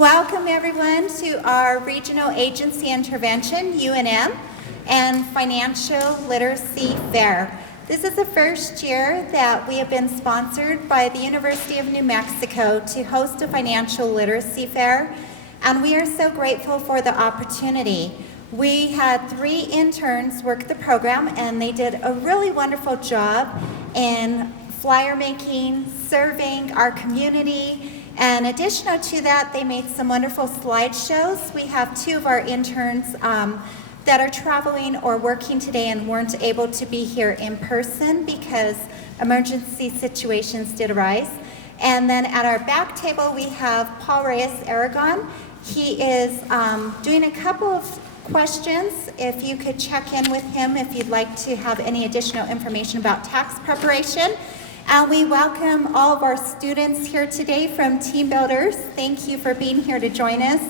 Welcome everyone to our Regional Agency Intervention, UNM, and Financial Literacy Fair. This is the first year that we have been sponsored by the University of New Mexico to host a financial literacy fair, and we are so grateful for the opportunity. We had 3 interns work the program, and they did a really wonderful job in flyer making, serving our community. And additional to that, they made some wonderful slideshows. We have 2 of our interns that are traveling or working today and weren't able to be here in person because emergency situations did arise. And then at our back table, we have Paul Reyes-Aragon. He is doing a couple of questions. If you could check in with him if you'd like to have any additional information about tax preparation. And we welcome all of our students here today from Team Builders. Thank you for being here to join us.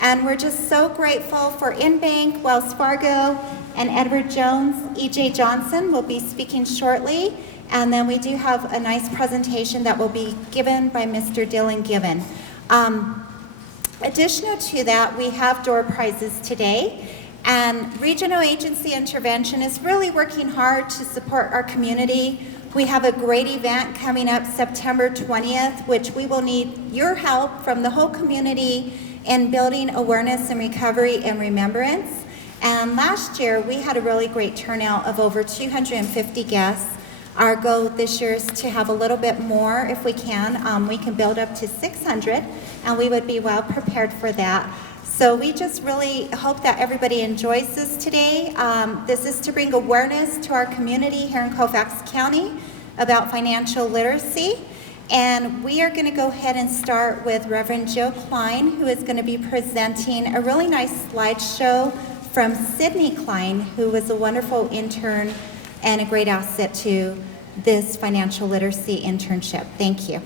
And we're just so grateful for InBank, Wells Fargo, and Edward Jones. E.J. Johnson will be speaking shortly. And then we do have a nice presentation that will be given by Mr. Dillon Given. Additional to that, we have door prizes today. And Regional Agency Intervention is really working hard to support our community. We have a great event coming up September 20th, which we will need your help from the whole community in building awareness and recovery and remembrance. And last year, we had a really great turnout of over 250 guests. Our goal this year is to have a little bit more if we can. We can build up to 600, and we would be well prepared for that. So we just really hope that everybody enjoys this today. This is to bring awareness to our community here in Colfax County about financial literacy. And we are going to go ahead and start with Reverend Jill Cline, who is going to be presenting a really nice slideshow from Sydney Cline, who was a wonderful intern and a great asset to this financial literacy internship. Thank you.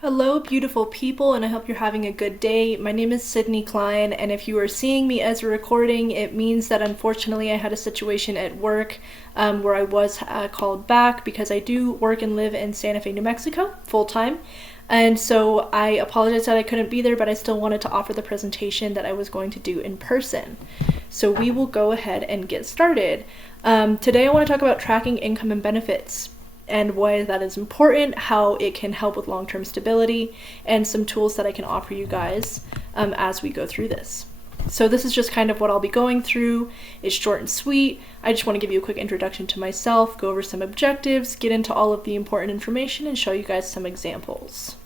Hello, beautiful people, and I hope you're having a good day. My name is Sydney Cline, and if you are seeing me as a recording, it means that unfortunately I had a situation at work where I was called back because I do work and live in Santa Fe, New Mexico, full-time. And so I apologize that I couldn't be there, but I still wanted to offer the presentation that I was going to do in person. So we will go ahead and get started. Today I want to talk about tracking income and benefits, and why that is important, how it can help with long-term stability, and some tools that I can offer you guys as we go through this. So this is just kind of what I'll be going through. It's short and sweet. I just want to give you a quick introduction to myself, go over some objectives, get into all of the important information, and show you guys some examples.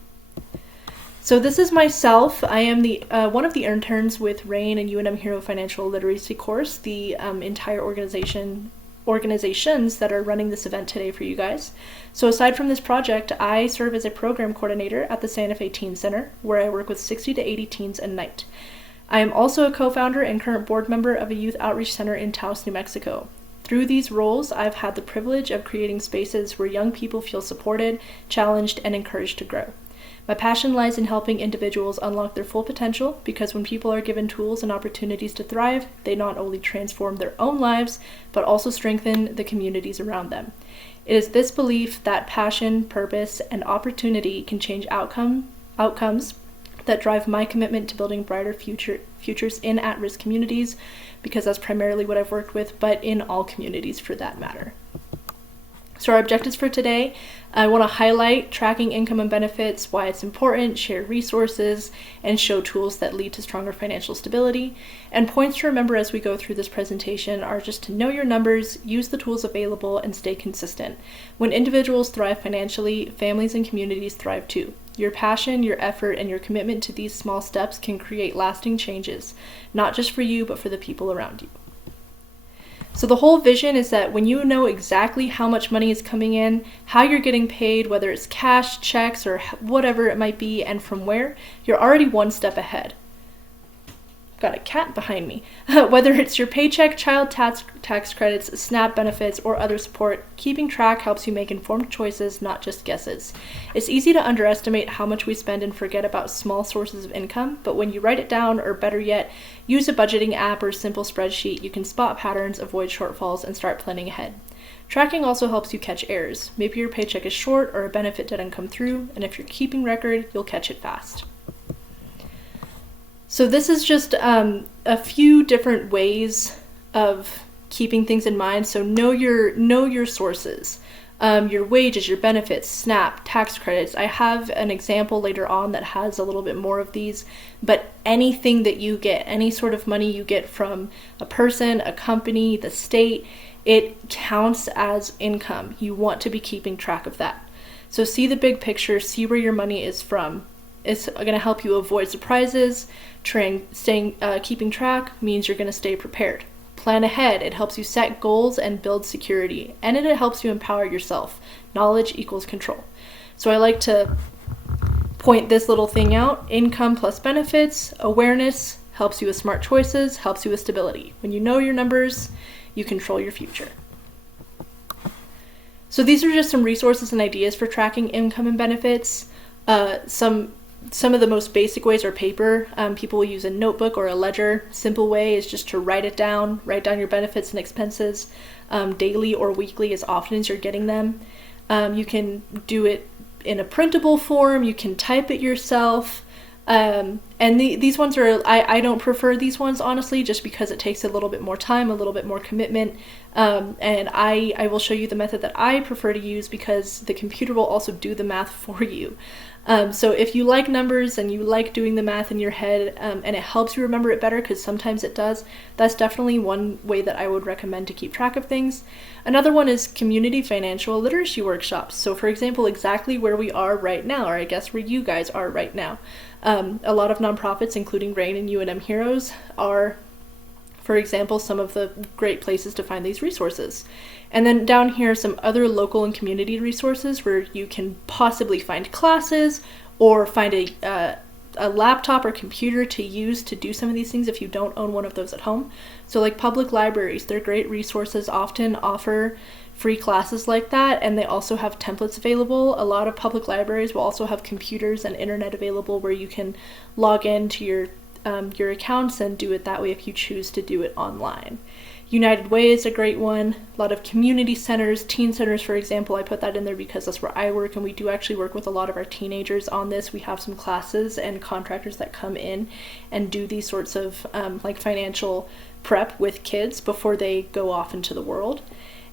So this is myself. I am the one of the interns with Raton and UNM Hero Financial Literacy course, the entire organizations that are running this event today for you guys. So aside from this project, I serve as a program coordinator at the Santa Fe Teen Center, where I work with 60 to 80 teens a night. I am also a co-founder and current board member of a youth outreach center in Taos, New Mexico. Through these roles, I've had the privilege of creating spaces where young people feel supported, challenged, and encouraged to grow. My passion lies in helping individuals unlock their full potential, because when people are given tools and opportunities to thrive, they not only transform their own lives, but also strengthen the communities around them. It is this belief that passion, purpose, and opportunity can change outcomes that drive my commitment to building brighter futures in at-risk communities, because that's primarily what I've worked with, but in all communities for that matter. So our objectives for today, I want to highlight tracking income and benefits, why it's important, share resources, and show tools that lead to stronger financial stability. And points to remember as we go through this presentation are just to know your numbers, use the tools available, and stay consistent. When individuals thrive financially, families and communities thrive too. Your passion, your effort, and your commitment to these small steps can create lasting changes, not just for you, but for the people around you. So the whole vision is that when you know exactly how much money is coming in, how you're getting paid, whether it's cash, checks, or whatever it might be, and from where, you're already one step ahead. Got a cat behind me. Whether it's your paycheck, child tax credits, SNAP benefits, or other support, keeping track helps you make informed choices, not just guesses. It's easy to underestimate how much we spend and forget about small sources of income, but when you write it down, or better yet, use a budgeting app or simple spreadsheet, you can spot patterns, avoid shortfalls, and start planning ahead. Tracking also helps you catch errors. Maybe your paycheck is short or a benefit didn't come through, and if you're keeping record, you'll catch it fast. So this is just a few different ways of keeping things in mind. So know your sources, your wages, your benefits, SNAP, tax credits. I have an example later on that has a little bit more of these, but anything that you get, any sort of money you get from a person, a company, the state, it counts as income. You want to be keeping track of that. So see the big picture, see where your money is from. It's going to help you avoid surprises. Keeping track means you're going to stay prepared. Plan ahead. It helps you set goals and build security. And it helps you empower yourself. Knowledge equals control. So I like to point this little thing out. Income plus benefits. Awareness helps you with smart choices, helps you with stability. When you know your numbers, you control your future. So these are just some resources and ideas for tracking income and benefits. Some of the most basic ways are paper. People will use a notebook or a ledger. Simple way is just to write down your benefits and expenses daily or weekly as often as you're getting them. You can do it in a printable form. You can type it yourself. And these ones are, I don't prefer these ones, honestly, just because it takes a little bit more time, a little bit more commitment. And I will show you the method that I prefer to use because the computer will also do the math for you. So if you like numbers and you like doing the math in your head, and it helps you remember it better, because sometimes it does, that's definitely one way that I would recommend to keep track of things. Another one is community financial literacy workshops. So for example, exactly where we are right now, or I guess where you guys are right now. A lot of nonprofits, including Raton and UNM Heroes, are, for example, some of the great places to find these resources. And then down here are some other local and community resources where you can possibly find classes or find a laptop or computer to use to do some of these things if you don't own one of those at home. So like public libraries, they're great resources, often offer free classes like that, and they also have templates available. A lot of public libraries will also have computers and internet available where you can log into your accounts and do it that way if you choose to do it online. United Way is a great one. A lot of community centers, teen centers, for example. I put that in there because that's where I work, and we do actually work with a lot of our teenagers on this. We have some classes and contractors that come in and do these sorts of like financial prep with kids before they go off into the world.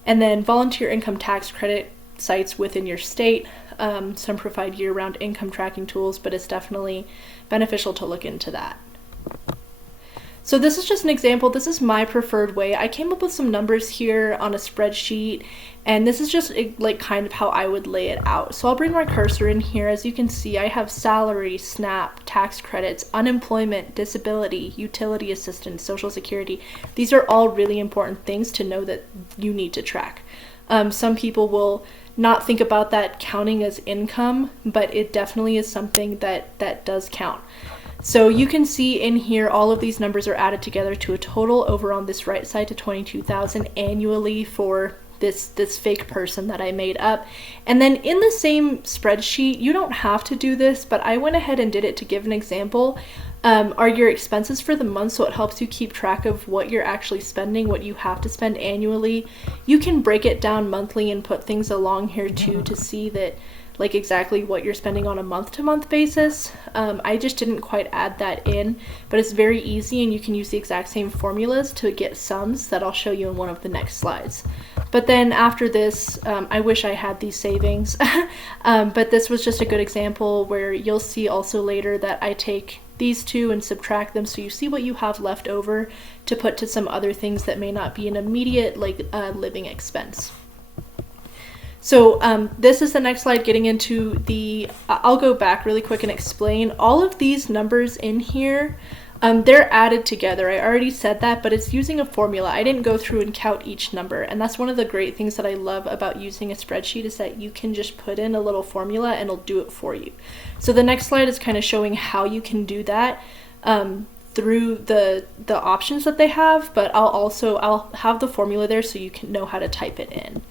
And then volunteer income tax credit sites within your state. Some provide year-round income tracking tools, but it's definitely beneficial to look into that. So this is just an example. This is my preferred way. I came up with some numbers here on a spreadsheet, and this is just like kind of how I would lay it out. So I'll bring my cursor in here. As you can see, I have salary, SNAP, tax credits, unemployment, disability, utility assistance, Social Security. These are all really important things to know that you need to track. Some people will not think about that counting as income, but it definitely is something that does count. So you can see in here all of these numbers are added together to a total over on this right side to $22,000 annually for this fake person that I made up. And then in the same spreadsheet, you don't have to do this, but I went ahead and did it to give an example. Are your expenses for the month, so it helps you keep track of what you're actually spending, what you have to spend annually. You can break it down monthly and put things along here too to see that like exactly what you're spending on a month-to-month basis. I just didn't quite add that in, but it's very easy, and you can use the exact same formulas to get sums that I'll show you in one of the next slides. But then after this, I wish I had these savings, but this was just a good example where you'll see also later that I take these two and subtract them, so you see what you have left over to put to some other things that may not be an immediate living expense. So this is the next slide, getting into I'll go back really quick and explain all of these numbers in here. They're added together. I already said that, but it's using a formula. I didn't go through and count each number, and that's one of the great things that I love about using a spreadsheet is that you can just put in a little formula and it'll do it for you. So the next slide is kind of showing how you can do that through the options that they have, but I'll have the formula there so you can know how to type it in.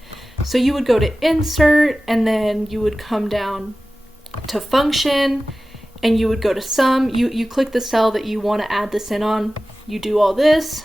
So you would go to insert, and then you would come down to function, and you would go to sum. You click the cell that you want to add this in on. You do all this,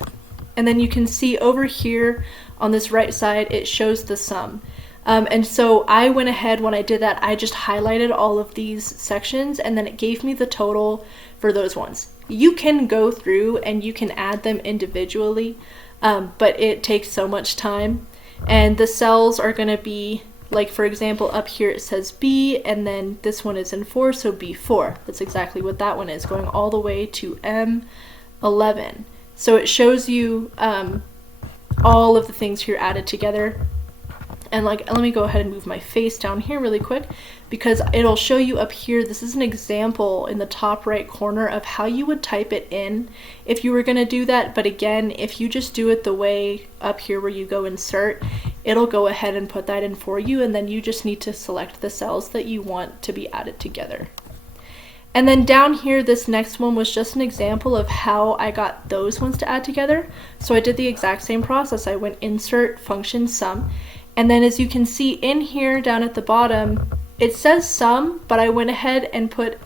and then you can see over here on this right side, it shows the sum. And so I went ahead when I did that, I just highlighted all of these sections and then it gave me the total for those ones. You can go through and you can add them individually, but it takes so much time. And the cells are going to be, like for example, up here it says B, and then this one is in 4, so B4. That's exactly what that one is, going all the way to M11. So it shows you all of the things here added together. And like, let me go ahead and move my face down here really quick because it'll show you up here. This is an example in the top right corner of how you would type it in if you were going to do that. But again, if you just do it the way up here where you go insert, it'll go ahead and put that in for you. And then you just need to select the cells that you want to be added together. And then down here, this next one was just an example of how I got those ones to add together. So I did the exact same process. I went insert function sum. And then as you can see in here down at the bottom, it says sum, but I went ahead and put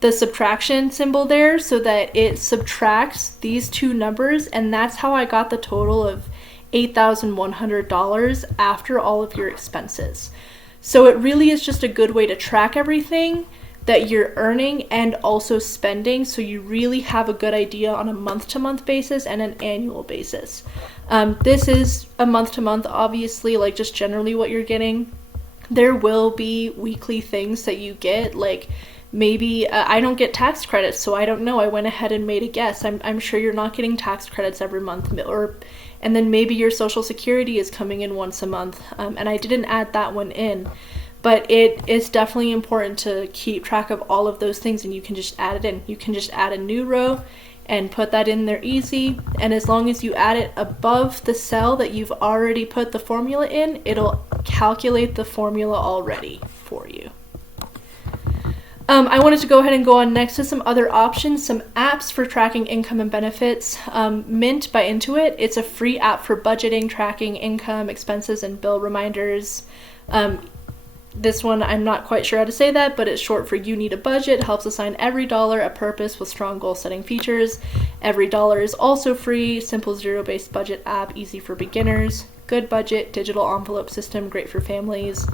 the subtraction symbol there so that it subtracts these two numbers. And that's how I got the total of $8,100 after all of your expenses. So it really is just a good way to track everything that you're earning and also spending, so you really have a good idea on a month-to-month basis and an annual basis. This is a month-to-month, obviously, like just generally what you're getting. There will be weekly things that you get, like maybe I don't get tax credits, so I don't know. I went ahead and made a guess. I'm sure you're not getting tax credits every month, and then maybe your Social Security is coming in once a month, and I didn't add that one in. But it is definitely important to keep track of all of those things, and you can just add it in. You can just add a new row and put that in there easy. And as long as you add it above the cell that you've already put the formula in, it'll calculate the formula already for you. I wanted to go ahead and go on next to some other options, some apps for tracking income and benefits. Mint by Intuit, it's a free app for budgeting, tracking income, expenses, and bill reminders. This one, I'm not quite sure how to say that, but it's short for You Need a Budget, helps assign every dollar a purpose with strong goal-setting features. Every dollar is also free, simple zero-based budget app, easy for beginners. Good Budget, digital envelope system, great for families.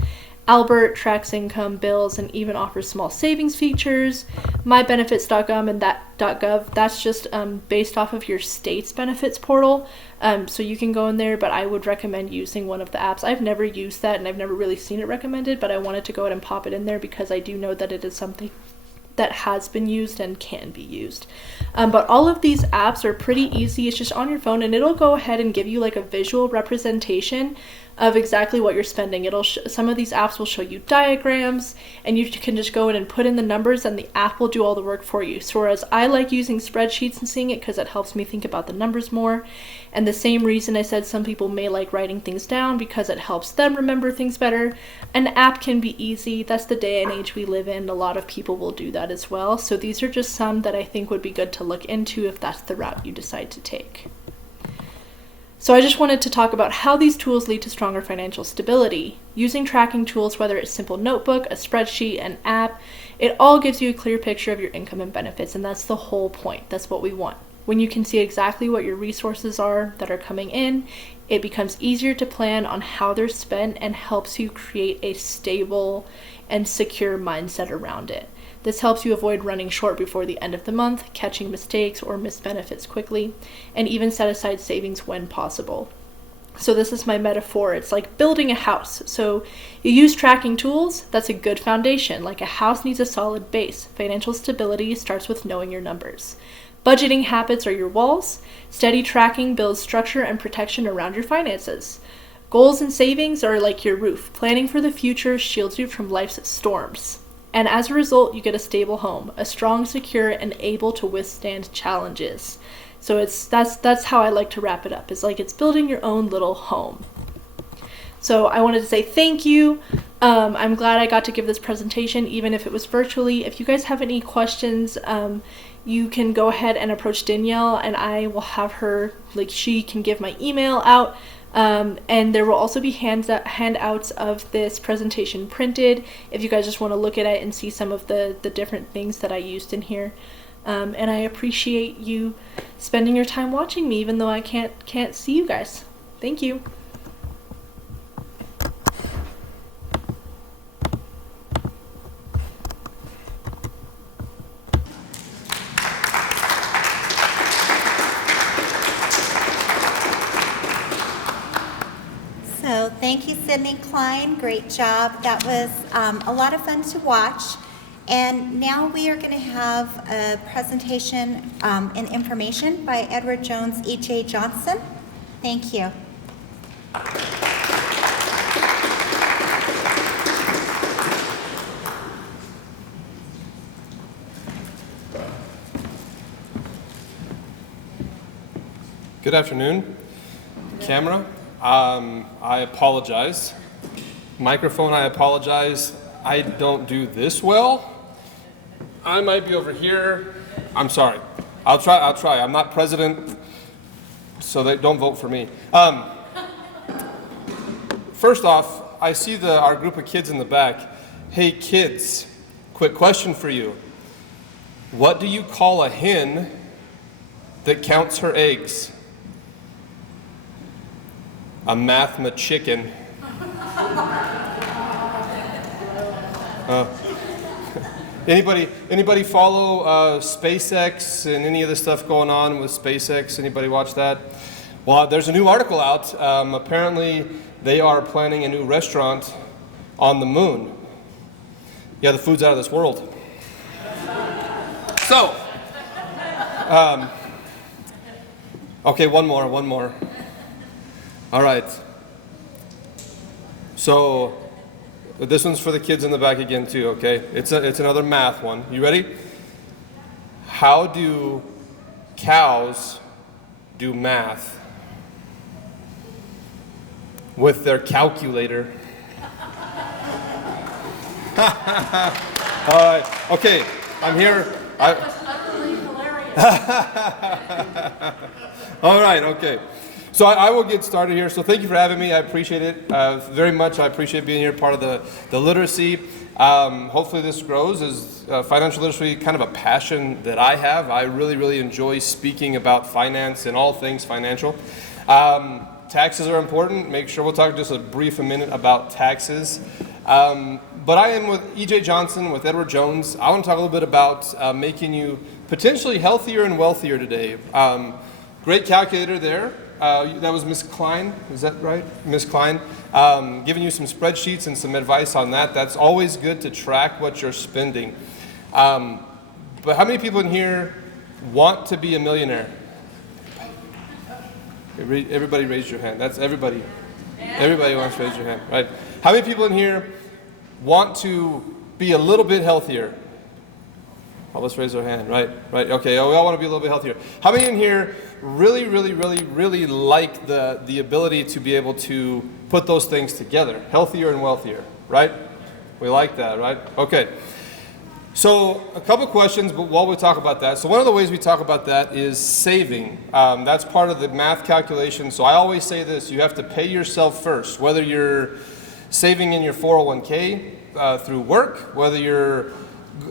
Albert tracks income, bills, and even offers small savings features. MyBenefits.gov and that.gov, that's just based off of your state's benefits portal. So you can go in there, but I would recommend using one of the apps. I've never used that and I've never really seen it recommended, but I wanted to go ahead and pop it in there because I do know that it is something that has been used and can be used. But all of these apps are pretty easy. It's just on your phone and it'll go ahead and give you like a visual representation of exactly what you're spending. Some of these apps will show you diagrams and you can just go in and put in the numbers and the app will do all the work for you. So whereas I like using spreadsheets and seeing it because it helps me think about the numbers more. And the same reason I said some people may like writing things down because it helps them remember things better. An app can be easy. That's the day and age we live in. A lot of people will do that as well. So these are just some that I think would be good to look into if that's the route you decide to take. So I just wanted to talk about how these tools lead to stronger financial stability. Using tracking tools, whether it's simple notebook, a spreadsheet, an app, it all gives you a clear picture of your income and benefits, and that's the whole point. That's what we want. When you can see exactly what your resources are that are coming in, it becomes easier to plan on how they're spent and helps you create a stable and secure mindset around it. This helps you avoid running short before the end of the month, catching mistakes or missed benefits quickly, and even set aside savings when possible. So this is my metaphor. It's like building a house. So you use tracking tools, that's a good foundation. Like a house needs a solid base. Financial stability starts with knowing your numbers. Budgeting habits are your walls. Steady tracking builds structure and protection around your finances. Goals and savings are like your roof. Planning for the future shields you from life's storms. And as a result, you get a stable home, a strong, secure, and able to withstand challenges. So that's how I like to wrap it up. It's like it's building your own little home. So I wanted to say thank you. I'm glad I got to give this presentation, even if it was virtually. If you guys have any questions, you can go ahead and approach Danielle, and I will have her, she can give my email out. And there will also be handouts of this presentation printed if you guys just want to look at it and see some of the different things that I used in here. And I appreciate you spending your time watching me, even though I can't see you guys. Thank you. Thank you, Sydney Cline. Great job. That was a lot of fun to watch. And now we are going to have a presentation and information by Edward Jones E.J. Johnson. Thank you. Good afternoon. Camera, I apologize. Microphone, I apologize. I don't do this well. I might be over here. I'm sorry. I'll try. I'm not president, so don't vote for me. First off, I see our group of kids in the back. Hey kids, quick question for you. What do you call a hen that counts her eggs? A mathma chicken. Anybody follow SpaceX and any of the stuff going on with SpaceX? Anybody watch that? Well, there's a new article out. Apparently, they are planning a new restaurant on the moon. Yeah, the food's out of this world. So, okay, one more. All right. So, this one's for the kids in the back again too, okay? It's another math one. You ready? How do cows do math? With their calculator. All right. Okay. I'm here. Utterly hilarious. All right. Okay. So I will get started here. So thank you for having me. I appreciate it very much. I appreciate being here, part of the literacy. Hopefully this grows as financial literacy, kind of a passion that I have. I really enjoy speaking about finance and all things financial. Taxes are important. Make sure we'll talk just a minute about taxes. But I am with E.J. Johnson, with Edward Jones. I want to talk a little bit about making you potentially healthier and wealthier today. Great calculator there. That was Miss Cline, is that right? Miss Cline, giving you some spreadsheets and some advice on that. That's always good to track what you're spending. But how many people in here want to be a millionaire? Everybody raise your hand. That's everybody. Everybody wants to raise your hand, right? How many people in here want to be a little bit healthier? Oh, let's raise our hand, right? Okay, we all want to be a little bit healthier. How many in here really like the ability to be able to put those things together? Healthier and wealthier, right? We like that, right? Okay. So a couple questions, but while we talk about that, so one of the ways we talk about that is saving. That's part of the math calculation. So I always say this, you have to pay yourself first, whether you're saving in your 401k through work, whether you're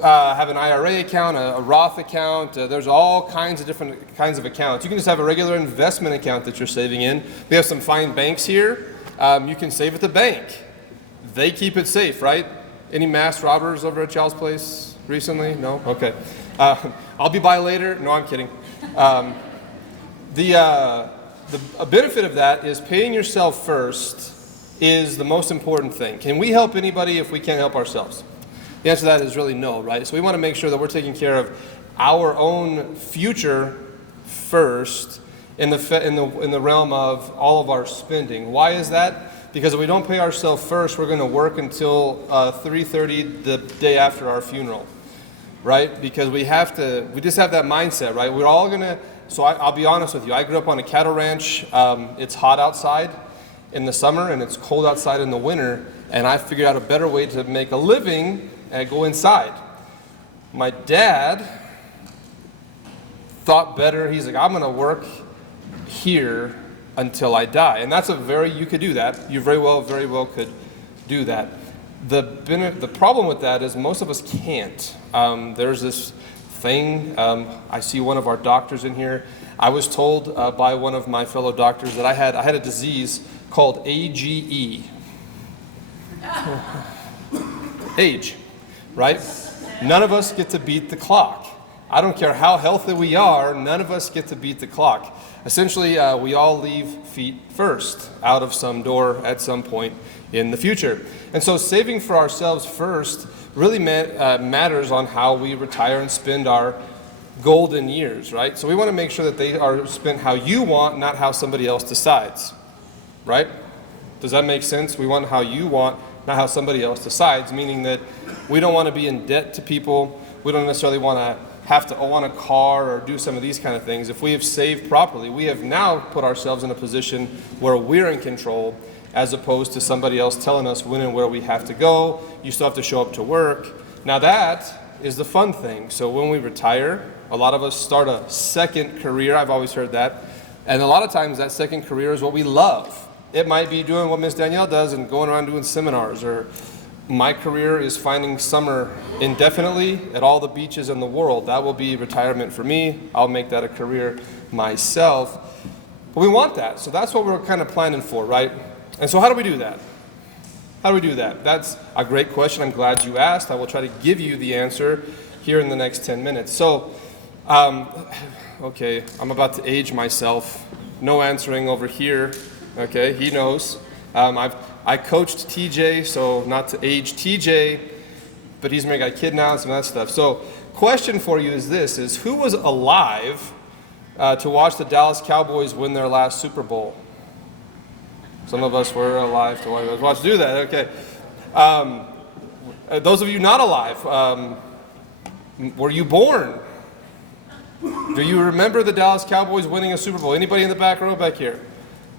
have an IRA account, a Roth account. There's all kinds of different kinds of accounts. You can just have a regular investment account that you're saving in. We have some fine banks here. You can save at the bank. They keep it safe, right? Any mass robbers over at Child's Place recently? No? Okay. I'll be by later. No, I'm kidding. A benefit of that is paying yourself first is the most important thing. Can we help anybody if we can't help ourselves? The answer to that is really no, right? So we want to make sure that we're taking care of our own future first in the realm of all of our spending. Why is that? Because if we don't pay ourselves first, we're going to work until 3:30 the day after our funeral, right? Because we just have that mindset, right? We're all going to, so I'll be honest with you. I grew up on a cattle ranch. It's hot outside in the summer and it's cold outside in the winter, and I figured out a better way to make a living and go inside. My dad thought better. He's like, I'm going to work here until I die. And that's you could do that. You very well could do that. The problem with that is most of us can't. There's this thing, I see one of our doctors in here. I was told by one of my fellow doctors that I had a disease called AGE. Age. Right? None of us get to beat the clock. I don't care how healthy we are, none of us get to beat the clock. Essentially, we all leave feet first out of some door at some point in the future. And so saving for ourselves first really matters on how we retire and spend our golden years, right? So we want to make sure that they are spent how you want, not how somebody else decides, right? Does that make sense? We want how you want, not how somebody else decides, meaning that we don't want to be in debt to people. We don't necessarily want to have to own a car or do some of these kind of things. If we have saved properly, we have now put ourselves in a position where we're in control, as opposed to somebody else telling us when and where we have to go. You still have to show up to work. Now that is the fun thing. So when we retire, a lot of us start a second career. I've always heard that. And a lot of times that second career is what we love. It might be doing what Miss Danielle does and going around doing seminars, or my career is finding summer indefinitely at all the beaches in the world. That will be retirement for me. I'll make that a career myself. But we want that. So that's what we're kind of planning for, right? And so how do we do that? How do we do that? That's a great question. I'm glad you asked. I will try to give you the answer here in the next 10 minutes. So, okay, I'm about to age myself. No answering over here. Okay, he knows. I coached TJ, so not to age TJ, but he's got a kid now and some of that stuff. So, question for you is this, is who was alive to watch the Dallas Cowboys win their last Super Bowl? Some of us were alive to watch do that, okay. Those of you not alive, were you born? Do you remember the Dallas Cowboys winning a Super Bowl? Anybody in the back row back here?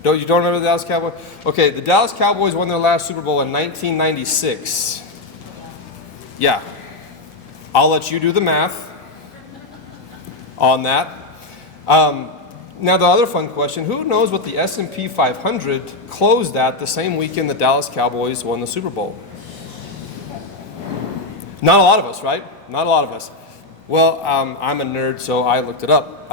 You don't remember the Dallas Cowboys? Okay, the Dallas Cowboys won their last Super Bowl in 1996. Yeah. I'll let you do the math on that. Now the other fun question, who knows what the S&P 500 closed at the same weekend the Dallas Cowboys won the Super Bowl? Not a lot of us, right? Not a lot of us. Well, I'm a nerd, so I looked it up.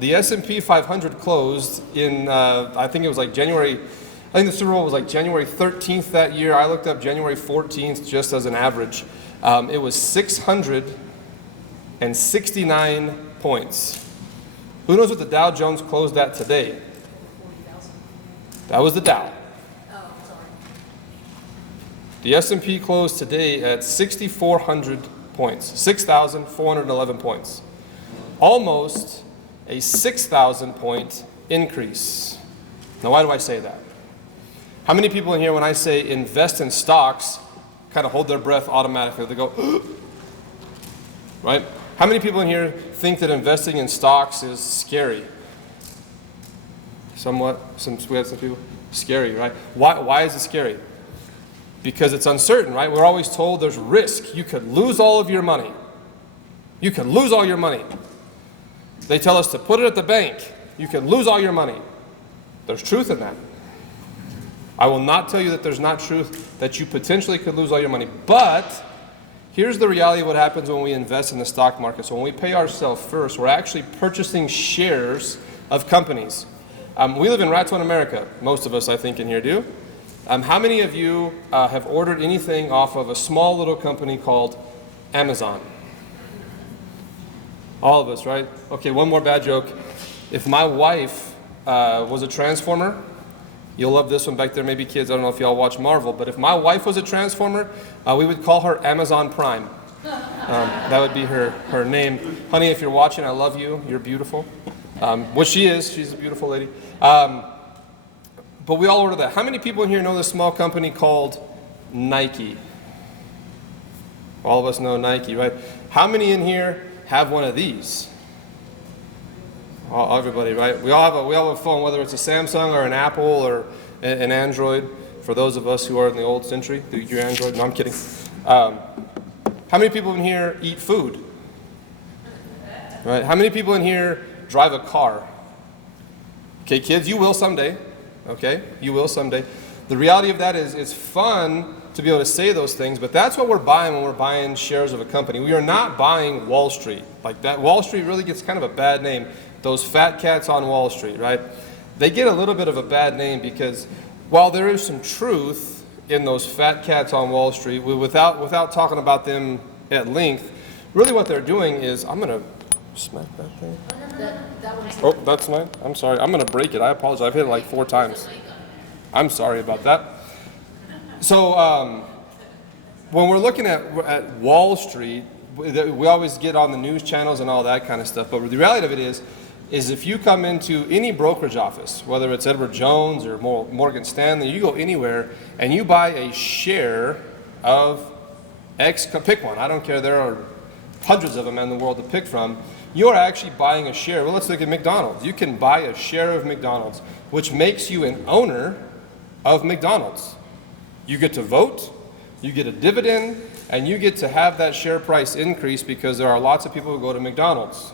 The S&P 500 closed in, I think it was like January, I think the Super Bowl was like January 13th that year. I looked up January 14th just as an average. It was 669 points. Who knows what the Dow Jones closed at today? That was the Dow. The S&P closed today at 6,400 points, 6,411 points. Almost a 6,000 point increase. Now, why do I say that? How many people in here, when I say invest in stocks, kind of hold their breath automatically? They go, right? How many people in here think that investing in stocks is scary? Somewhat. We had some people. Scary, right? Why is it scary? Because it's uncertain, right? We're always told there's risk. You could lose all of your money. You could lose all your money. They tell us to put it at the bank. You could lose all your money. There's truth in that. I will not tell you that there's not truth, that you potentially could lose all your money. But here's the reality of what happens when we invest in the stock market. So when we pay ourselves first, we're actually purchasing shares of companies. We live in Raton, America. Most of us, I think, in here do. How many of you have ordered anything off of a small little company called Amazon? All of us, right? Okay, one more bad joke. If my wife was a Transformer, you'll love this one back there, maybe kids, I don't know if y'all watch Marvel, but if my wife was a Transformer, we would call her Amazon Prime. That would be her name. Honey, if you're watching, I love you. You're beautiful. Which she is. She's a beautiful lady. But we all order that. How many people in here know this small company called Nike? All of us know Nike, right? How many in here have one of these? Everybody, right? We all have a phone, whether it's a Samsung or an Apple or an Android. For those of us who are in the old century, your Android. No, I'm kidding. How many people in here eat food? Right? How many people in here drive a car? Okay, kids, you will someday. Okay, you will someday. The reality of that is it's fun to be able to say those things, but that's what we're buying when we're buying shares of a company. We are not buying Wall Street. Like that, Wall Street really gets kind of a bad name. Those fat cats on Wall Street, right? They get a little bit of a bad name because while there is some truth in those fat cats on Wall Street, without talking about them at length, really what they're doing is, I'm going to Smack that thing. Oh, that's mine. I'm sorry. I'm gonna break it. I apologize. I've hit it like 4 times. I'm sorry about that. So when we're looking at Wall Street, we always get on the news channels and all that kind of stuff. But the reality of it is if you come into any brokerage office, whether it's Edward Jones or Morgan Stanley, you go anywhere and you buy a share of X, pick one. I don't care. There are hundreds of them in the world to pick from. You are actually buying a share. Well, let's look at McDonald's. You can buy a share of McDonald's, which makes you an owner of McDonald's. You get to vote, you get a dividend, and you get to have that share price increase because there are lots of people who go to McDonald's,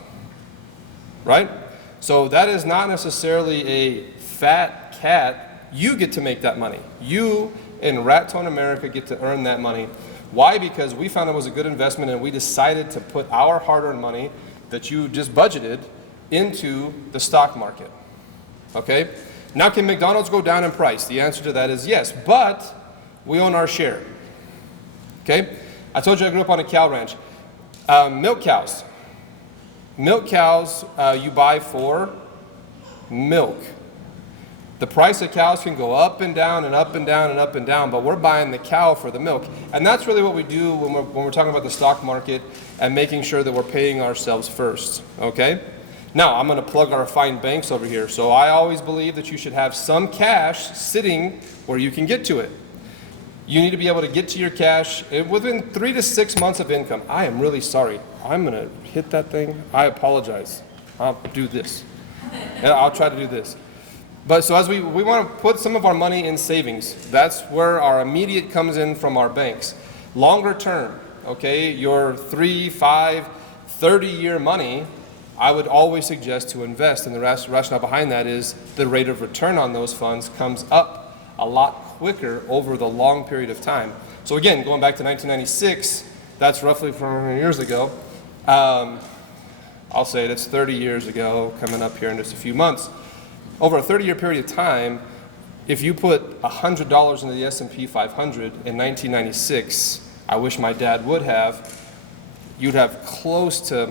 right? So that is not necessarily a fat cat. You get to make that money. You in Raton, America get to earn that money. Why? Because we found it was a good investment and we decided to put our hard-earned money that you just budgeted into the stock market, okay? Now, can McDonald's go down in price? The answer to that is yes, but we own our share, okay? I told you I grew up on a cow ranch. Milk cows. Milk cows you buy for milk. The price of cows can go up and down and up and down and up and down, but we're buying the cow for the milk. And that's really what we do when we're talking about the stock market and making sure that we're paying ourselves first, okay? Now, I'm gonna plug our fine banks over here. So I always believe that you should have some cash sitting where you can get to it. You need to be able to get to your cash within 3 to 6 months of income. I am really sorry. I'm gonna hit that thing. I apologize. I'll do this. And I'll try to do this. But so as we want to put some of our money in savings. That's where our immediate comes in from our banks. Longer term, okay, your 3, 5, 30-year money, I would always suggest to invest. And the rationale behind that is the rate of return on those funds comes up a lot quicker over the long period of time. So again, going back to 1996, that's roughly 4 years ago. I'll say it's 30 years ago, coming up here in just a few months. Over a 30-year period of time, if you put $100 into the S&P 500 in 1996, I wish my dad would have, you'd have close to,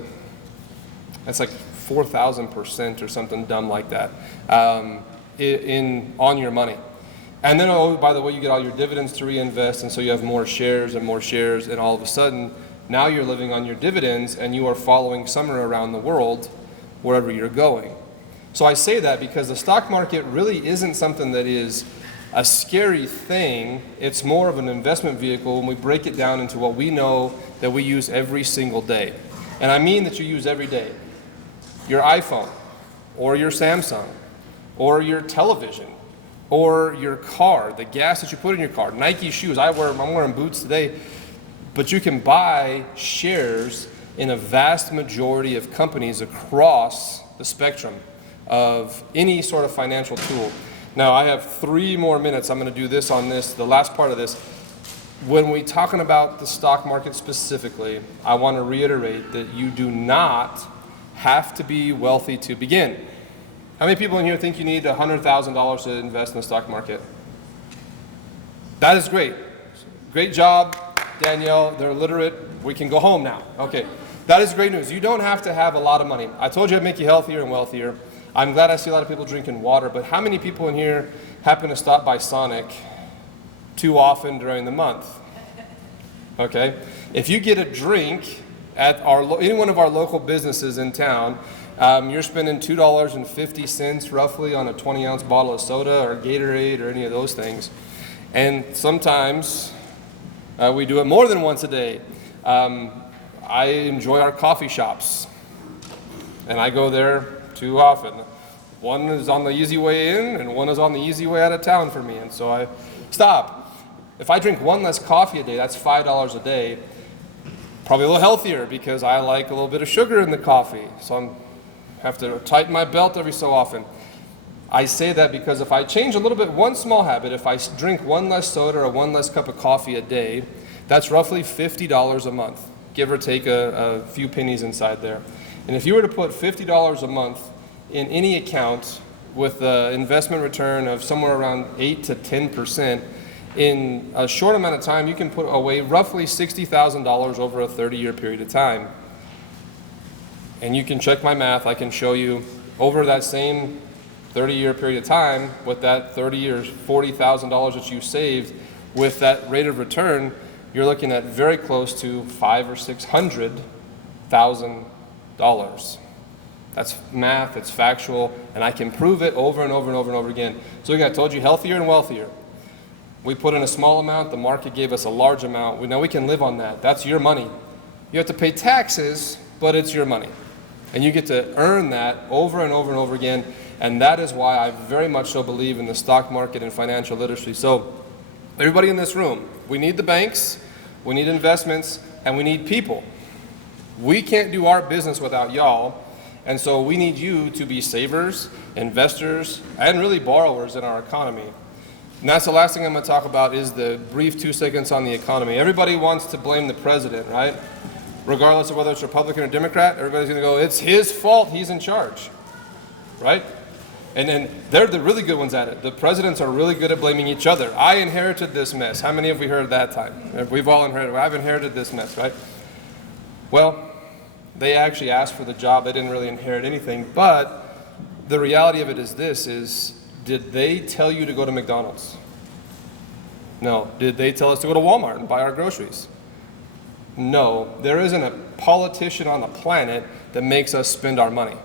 that's like 4,000% or something dumb like that on your money. And then, oh, by the way, you get all your dividends to reinvest, and so you have more shares, and all of a sudden, now you're living on your dividends, and you are following summer around the world, wherever you're going. So I say that because the stock market really isn't something that is a scary thing. It's more of an investment vehicle when we break it down into what we know that we use every single day. And I mean that you use every day. Your iPhone, or your Samsung, or your television, or your car, the gas that you put in your car, Nike shoes. I'm wearing boots today. But you can buy shares in a vast majority of companies across the spectrum of any sort of financial tool. Now, I have 3 more minutes. I'm going to do this on this, the last part of this. When we're talking about the stock market specifically, I want to reiterate that you do not have to be wealthy to begin. How many people in here think you need $100,000 to invest in the stock market? That is great. Great job, Danielle. They're literate. We can go home now. Okay. That is great news. You don't have to have a lot of money. I told you I'd make you healthier and wealthier. I'm glad I see a lot of people drinking water, but how many people in here happen to stop by Sonic too often during the month? Okay. If you get a drink at any one of our local businesses in town, you're spending $2.50 roughly on a 20-ounce bottle of soda or Gatorade or any of those things. And sometimes we do it more than once a day. I enjoy our coffee shops, and I go there too often. One is on the easy way in, and one is on the easy way out of town for me, and so I stop. If I drink one less coffee a day, that's $5 a day. Probably a little healthier because I like a little bit of sugar in the coffee, so I have to tighten my belt every so often. I say that because if I change a little bit, one small habit, if I drink one less soda or one less cup of coffee a day, that's roughly $50 a month, give or take a few pennies inside there. And if you were to put $50 a month in any account with an investment return of somewhere around 8 to 10%, in a short amount of time, you can put away roughly $60,000 over a 30-year period of time. And you can check my math. I can show you over that same 30-year period of time, with that 30 years, $40,000 that you saved, with that rate of return, you're looking at very close to $500,000 or $600,000. That's math, it's factual, and I can prove it over and over and over and over again. So again, I told you, healthier and wealthier. We put in a small amount, the market gave us a large amount. Now we can live on that. That's your money. You have to pay taxes, but it's your money. And you get to earn that over and over and over again. And that is why I very much so believe in the stock market and financial literacy. So everybody in this room, we need the banks, we need investments, and we need people. We can't do our business without y'all. And so we need you to be savers, investors, and really borrowers in our economy. And that's the last thing I'm going to talk about, is the brief 2 seconds on the economy. Everybody wants to blame the president, right? Regardless of whether it's Republican or Democrat, everybody's going to go, it's his fault, he's in charge, right? And then they're the really good ones at it. The presidents are really good at blaming each other. I inherited this mess. How many have we heard that time? We've all inherited, I've inherited this mess, right? Well, they actually asked for the job. They didn't really inherit anything. But the reality of it is this, did they tell you to go to McDonald's? No. Did they tell us to go to Walmart and buy our groceries? No. There isn't a politician on the planet that makes us spend our money.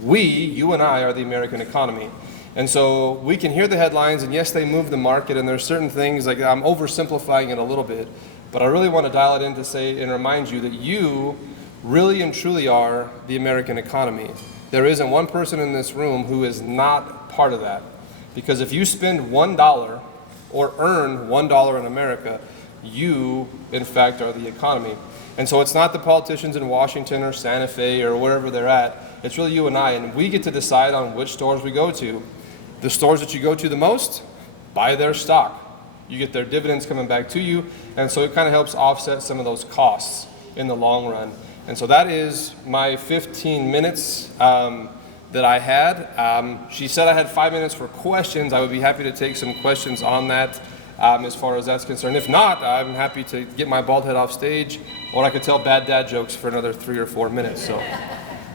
You and I, are the American economy. And so we can hear the headlines, and yes, they move the market, and there's certain things, like I'm oversimplifying it a little bit, but I really want to dial it in to say and remind you that you really and truly are the American economy. There isn't one person in this room who is not part of that. Because if you spend $1 or earn $1 in America, you, in fact, are the economy. And so it's not the politicians in Washington or Santa Fe or wherever they're at. It's really you and I, and we get to decide on which stores we go to. The stores that you go to the most, buy their stock. You get their dividends coming back to you, and so it kind of helps offset some of those costs in the long run. And so that is my 15 minutes that I had. She said I had 5 minutes for questions. I would be happy to take some questions on that as far as that's concerned. If not, I'm happy to get my bald head off stage, or I could tell bad dad jokes for another 3 or 4 minutes. So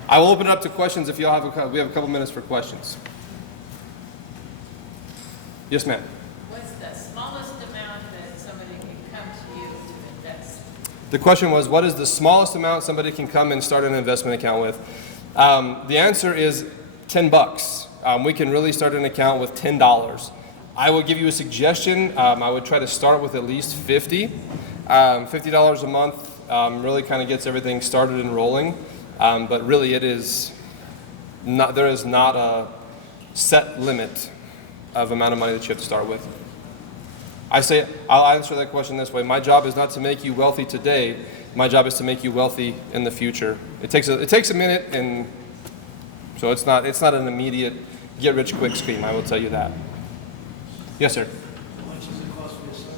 I will open it up to questions if y'all have we have a couple minutes for questions. Yes, ma'am. What's the smallest amount that somebody can come to you to invest? The question was, what is the smallest amount somebody can come and start an investment account with? The answer is $10. We can really start an account with $10. I would give you a suggestion. I would try to start with at least $50. $50 a month really kind of gets everything started and rolling. But really it is not, there is not a set limit of amount of money that you have to start with. I'll answer that question this way. My job is not to make you wealthy today. My job is to make you wealthy in the future. It takes a minute, and so it's not an immediate get rich quick scheme. I will tell you that. Yes, sir. How much does it cost for your service?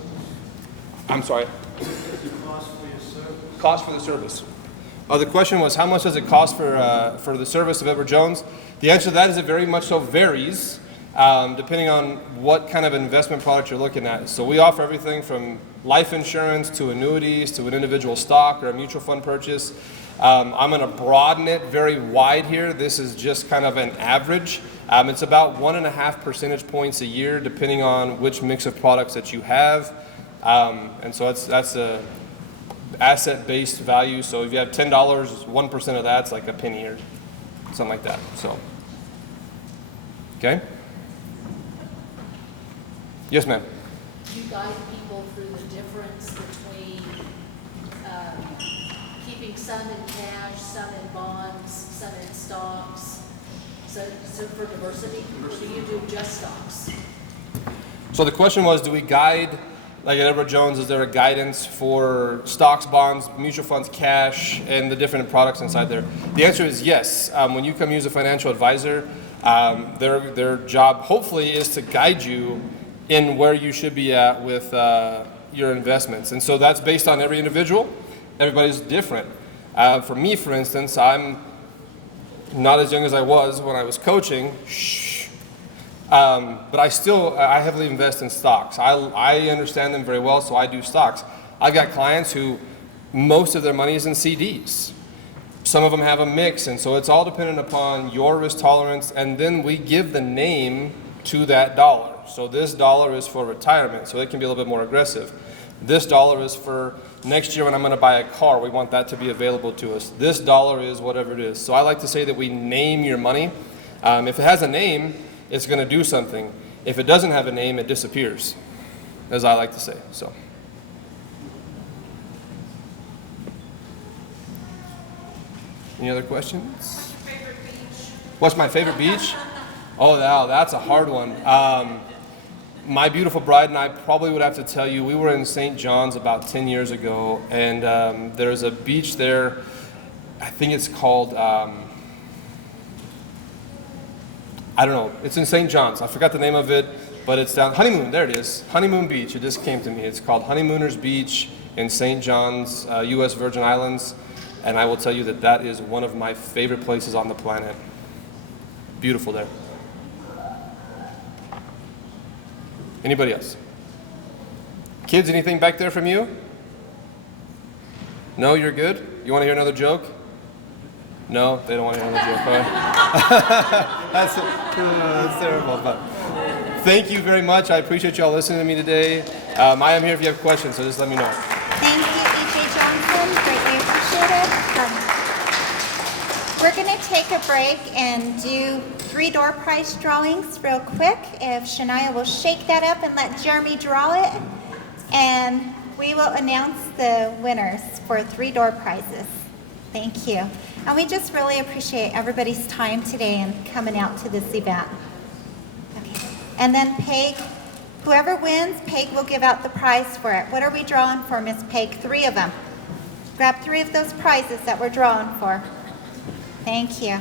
I'm sorry. What does it cost for your service? Cost for the service. The question was, how much does it cost for the service of Edward Jones? The answer to that is it very much so varies. Depending on what kind of investment product you're looking at. So we offer everything from life insurance to annuities to an individual stock or a mutual fund purchase. I'm going to broaden it very wide here. This is just kind of an average. It's about 1.5 percentage points a year depending on which mix of products that you have. And so that's a asset-based value. So if you have $10, 1% of that's like a penny or something like that. So, okay. Yes, ma'am. You guide people through the difference between keeping some in cash, some in bonds, some in stocks. So for diversity, or do you do just stocks? So the question was, do we guide, like at Edward Jones, is there a guidance for stocks, bonds, mutual funds, cash, and the different products inside there? The answer is yes. When you come use a financial advisor, their job hopefully is to guide you in where you should be at with your investments. And so that's based on every individual. Everybody's different. For me, for instance, I'm not as young as I was when I was coaching, but I heavily invest in stocks. I understand them very well, so I do stocks. I've got clients who most of their money is in CDs. Some of them have a mix, and so it's all dependent upon your risk tolerance, and then we give the name to that dollar. So this dollar is for retirement, so it can be a little bit more aggressive. This dollar is for next year when I'm going to buy a car. We want that to be available to us. This dollar is whatever it is. So I like to say that we name your money. If it has a name, it's going to do something. If it doesn't have a name, it disappears, as I like to say. So. Any other questions? What's my favorite beach? Oh, wow, that's a hard one. My beautiful bride and I probably would have to tell you, we were in St. John's about 10 years ago, and there's a beach there, I think it's called, I don't know, it's in St. John's. I forgot the name of it, but it's down, Honeymoon, there it is, Honeymoon Beach, it just came to me. It's called Honeymooners Beach in St. John's, U.S. Virgin Islands. And I will tell you that that is one of my favorite places on the planet. Beautiful there. Anybody else? Kids, anything back there from you? No, you're good? You want to hear another joke? No, they don't want to hear another joke. All right. That's terrible. But thank you very much. I appreciate you all listening to me today. I am here if you have questions, so just let me know. Thank you, E.J. Johnson. Greatly appreciated. We're going to take a break and do 3 door prize drawings real quick. If Shania will shake that up and let Jeremy draw it, and we will announce the winners for 3 door prizes. Thank you. And we just really appreciate everybody's time today and coming out to this event. Okay. And then Peg, whoever wins, Peg will give out the prize for it. What are we drawing for, Miss Peg? 3 of them. Grab 3 of those prizes that we're drawing for. Thank you.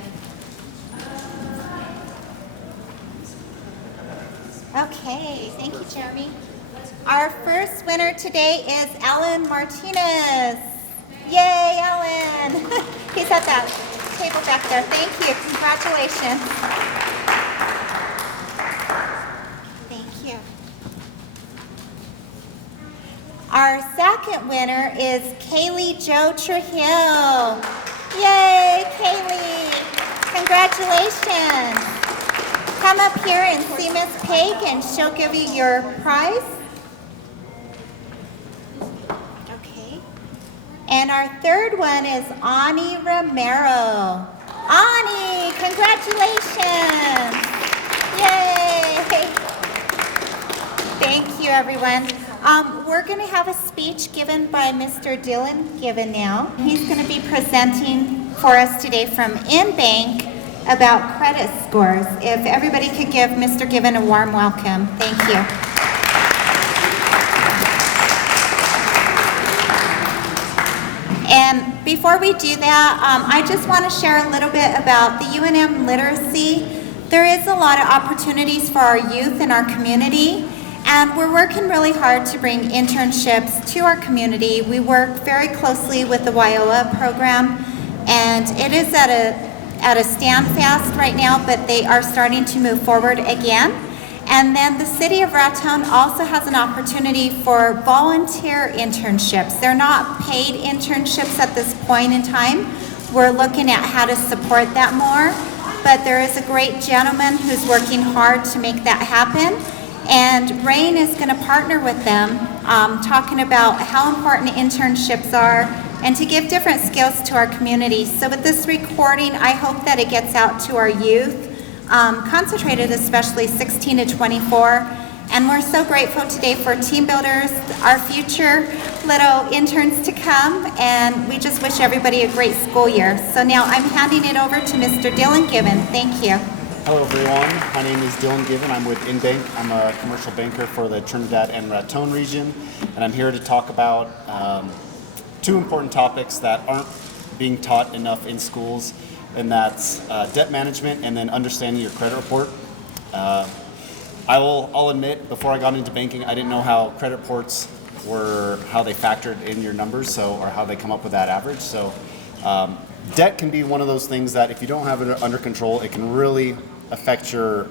Okay, thank you, Jeremy. Our first winner today is Alan Martinez. Yay, Alan! He's at that table back there. Thank you. Congratulations. Thank you. Our second winner is Kaylee Jo Trujillo. Yay, Kaylee! Congratulations. Come up here and see Miss Peg, and she'll give you your prize. Okay. And our third one is Ani Romero. Ani, congratulations! Yay! Thank you, everyone. We're going to have a speech given by Mr. Dillon given now. He's going to be presenting for us today from InBank about credit scores. If everybody could give Mr. Given a warm welcome. Thank you. And before we do that, I just want to share a little bit about the UNM literacy. There is a lot of opportunities for our youth in our community, and we're working really hard to bring internships to our community. We work very closely with the WIOA program, and it is at a standfast right now, but they are starting to move forward again. And then the city of Raton also has an opportunity for volunteer internships. They're not paid internships at this point in time. We're looking at how to support that more, but there is a great gentleman who's working hard to make that happen. And Rain is going to partner with them, talking about how important internships are and to give different skills to our community. So with this recording, I hope that it gets out to our youth, concentrated especially 16 to 24. And we're so grateful today for team builders, our future little interns to come, and we just wish everybody a great school year. So now I'm handing it over to Mr. Dillon Given. Thank you. Hello everyone, my name is Dillon Given. I'm with InBank. I'm a commercial banker for the Trinidad and Raton region, and I'm here to talk about 2 important topics that aren't being taught enough in schools, and that's debt management and then understanding your credit report. I'll admit, before I got into banking, I didn't know how credit reports were, how they factored in your numbers, or how they come up with that average. So debt can be one of those things that if you don't have it under control, it can really affect your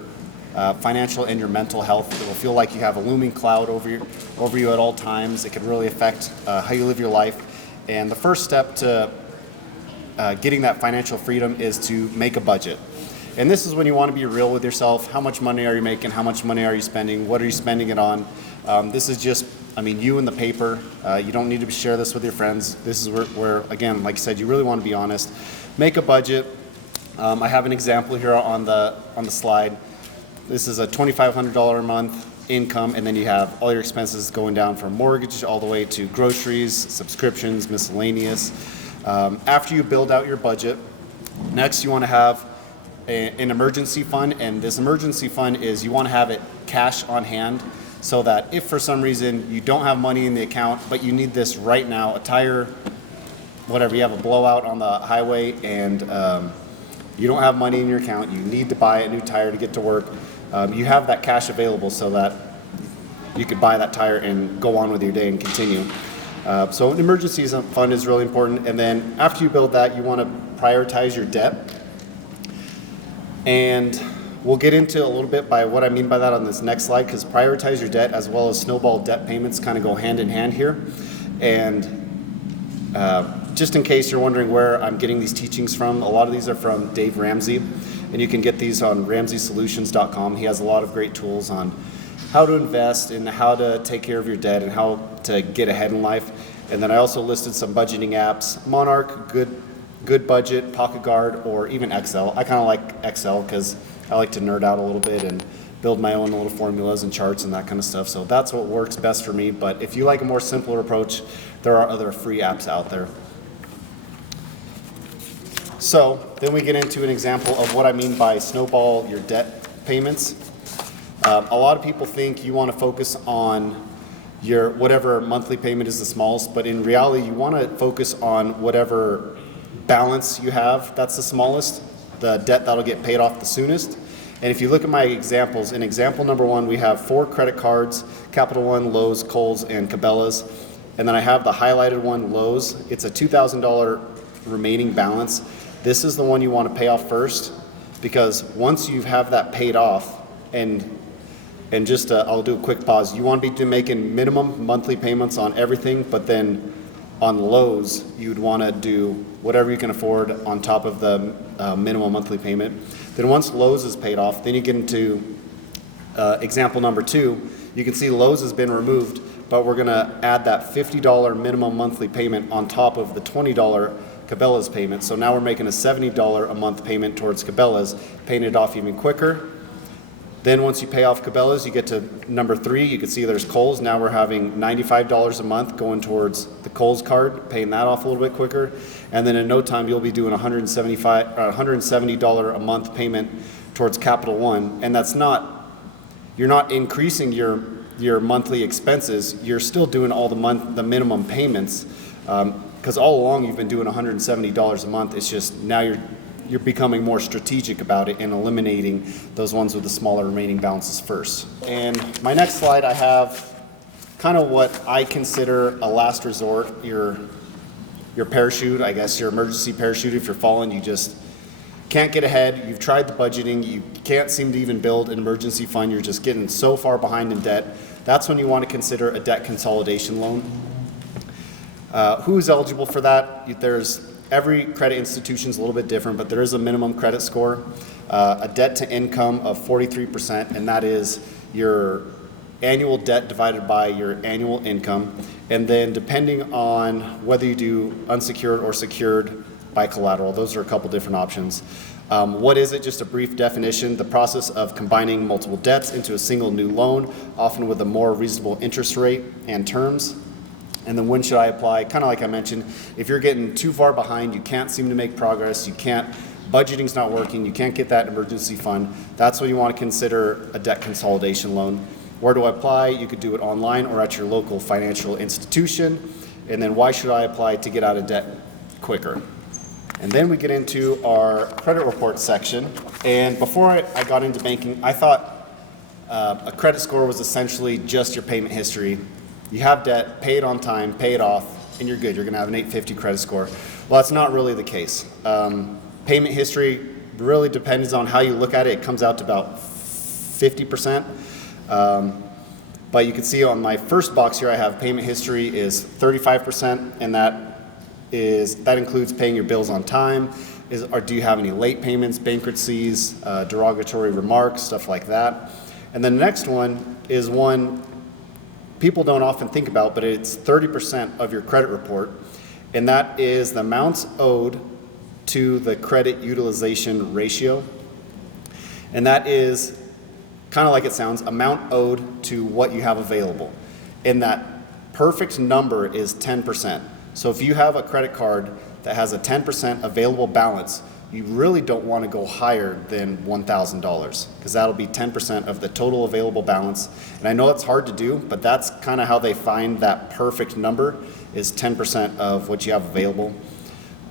financial and your mental health. It will feel like you have a looming cloud over you at all times. It can really affect how you live your life. And the first step to getting that financial freedom is to make a budget. And this is when you want to be real with yourself. How much money are you making? How much money are you spending? What are you spending it on? This is just, you and the paper. You don't need to share this with your friends. This is where, again, like I said, you really want to be honest. Make a budget. I have an example here on the slide. This is a $2,500 a month income, and then you have all your expenses going down from mortgage all the way to groceries, subscriptions, miscellaneous. After you build out your budget, next you want to have an emergency fund, and this emergency fund is you want to have it cash on hand so that if for some reason you don't have money in the account, but you need this right now, a tire, whatever, you have a blowout on the highway and you don't have money in your account, you need to buy a new tire to get to work, you have that cash available so that you could buy that tire and go on with your day and continue. So an emergency fund is really important, and then after you build that, you want to prioritize your debt. And we'll get into a little bit by what I mean by that on this next slide, because prioritize your debt as well as snowball debt payments kind of go hand in hand here. And just in case you're wondering where I'm getting these teachings from, a lot of these are from Dave Ramsey, and you can get these on ramseysolutions.com. He has a lot of great tools on how to invest and how to take care of your debt and how to get ahead in life. And then I also listed some budgeting apps, Monarch, Good Budget, Pocket Guard, or even Excel. I kind of like Excel because I like to nerd out a little bit and build my own little formulas and charts and that kind of stuff. So that's what works best for me. But if you like a more simpler approach, there are other free apps out there. So then we get into an example of what I mean by snowball your debt payments. A lot of people think you want to focus on your whatever monthly payment is the smallest, but in reality, you want to focus on whatever balance you have that's the smallest, the debt that'll get paid off the soonest. And if you look at my examples, in example number 1, we have 4 credit cards, Capital One, Lowe's, Kohl's, and Cabela's. And then I have the highlighted one, Lowe's. It's a $2,000 remaining balance. This is the one you want to pay off first, because once you have that paid off, and just I'll do a quick pause, you want to be making minimum monthly payments on everything, but then on Lowe's, you'd want to do whatever you can afford on top of the minimum monthly payment. Then once Lowe's is paid off, then you get into example number 2. You can see Lowe's has been removed, but we're going to add that $50 minimum monthly payment on top of the $20 Cabela's payment. So now we're making a $70 a month payment towards Cabela's, paying it off even quicker. Then once you pay off Cabela's, you get to number 3. You can see there's Kohl's. Now we're having $95 a month going towards the Kohl's card, paying that off a little bit quicker. And then in no time, you'll be doing $170 a month payment towards Capital One. And that's not, you're not increasing your monthly expenses. You're still doing all the minimum payments, because all along you've been doing $170 a month. It's just now you're becoming more strategic about it and eliminating those ones with the smaller remaining balances first. And my next slide, I have kind of what I consider a last resort, your parachute, I guess, your emergency parachute. If you're falling, you just can't get ahead. You've tried the budgeting. You can't seem to even build an emergency fund. You're just getting so far behind in debt. That's when you want to consider a debt consolidation loan. Who's eligible for that? Every credit institution is a little bit different, but there is a minimum credit score, a debt to income of 43%, and that is your annual debt divided by your annual income. And then depending on whether you do unsecured or secured by collateral, those are a couple different options. What is it? Just a brief definition: the process of combining multiple debts into a single new loan, often with a more reasonable interest rate and terms. And then when should I apply? Kind of like I mentioned, if you're getting too far behind, you can't seem to make progress, budgeting's not working, you can't get that emergency fund, that's when you want to consider a debt consolidation loan. Where do I apply? You could do it online or at your local financial institution. And then why should I apply to get out of debt quicker? And then we get into our credit report section. And before I got into banking, I thought a credit score was essentially just your payment history. You have debt, pay it on time, pay it off, and you're good. You're going to have an 850 credit score. Well, that's not really the case. Payment history really depends on how you look at it. It comes out to about 50%. But you can see on my first box here, I have payment history is 35%, and that that includes paying your bills on time. Or do you have any late payments, bankruptcies, derogatory remarks, stuff like that? And then the next one is one people don't often think about, but it's 30% of your credit report, and that is the amounts owed to the credit utilization ratio. And that is kind of like it sounds, amount owed to what you have available. And that perfect number is 10%. So if you have a credit card that has a 10% available balance, you really don't want to go higher than $1,000 because that'll be 10% of the total available balance. And I know it's hard to do, but that's kind of how they find that perfect number is 10% of what you have available.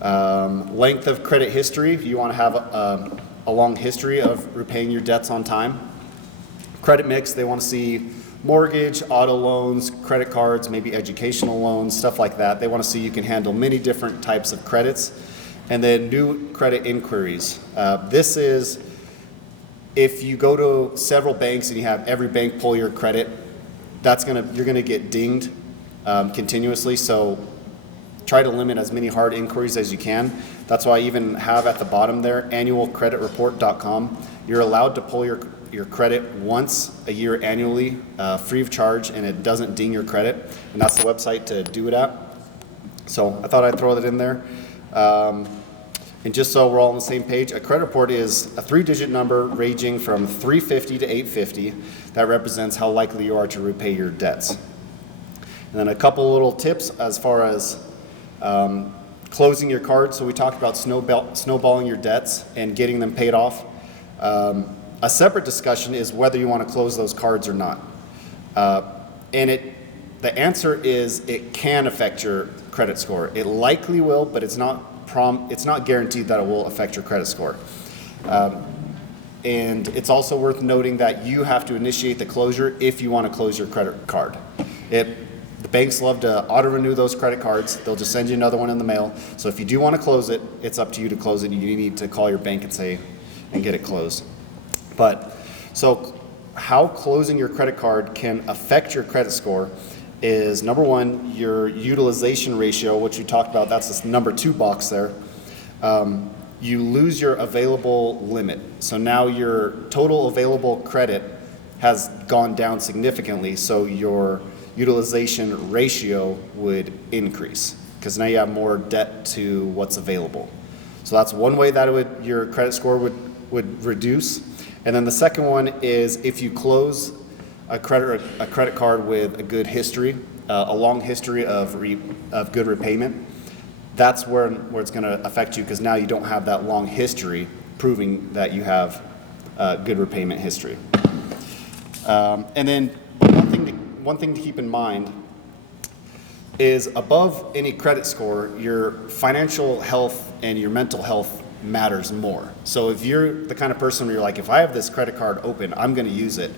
Length of credit history, you want to have a long history of repaying your debts on time. Credit mix, they want to see mortgage, auto loans, credit cards, maybe educational loans, stuff like that. They want to see you can handle many different types of credits. And then new credit inquiries. This is if you go to several banks and you have every bank pull your credit, you're gonna get dinged continuously. So try to limit as many hard inquiries as you can. That's why I even have at the bottom there, annualcreditreport.com. You're allowed to pull your credit once a year annually, free of charge, and it doesn't ding your credit. And that's the website to do it at. So I thought I'd throw that in there. And just so we're all on the same page, a credit report is a 3-digit number ranging from 350 to 850 that represents how likely you are to repay your debts. And then a couple little tips as far as closing your cards. So we talked about snowballing your debts and getting them paid off. A separate discussion is whether you want to close those cards or not. And the answer is it can affect your credit score. It likely will, but it's not guaranteed that it will affect your credit score. And it's also worth noting that you have to initiate the closure if you want to close your credit card. The banks love to auto-renew those credit cards. They'll just send you another one in the mail. So if you do want to close it, it's up to you to close it. You need to call your bank and get it closed. So how closing your credit card can affect your credit score is, number one, your utilization ratio, which we talked about. That's this number 2 box there. You lose your available limit. So now your total available credit has gone down significantly, so your utilization ratio would increase because now you have more debt to what's available. So that's one way that your credit score would reduce. And then the second one is if you close a credit card with a good history, a long history of good repayment, that's where it's going to affect you because now you don't have that long history proving that you have good repayment history. And then one thing to keep in mind is above any credit score, your financial health and your mental health matters more. So if you're the kind of person where you're like, if I have this credit card open, I'm going to use it,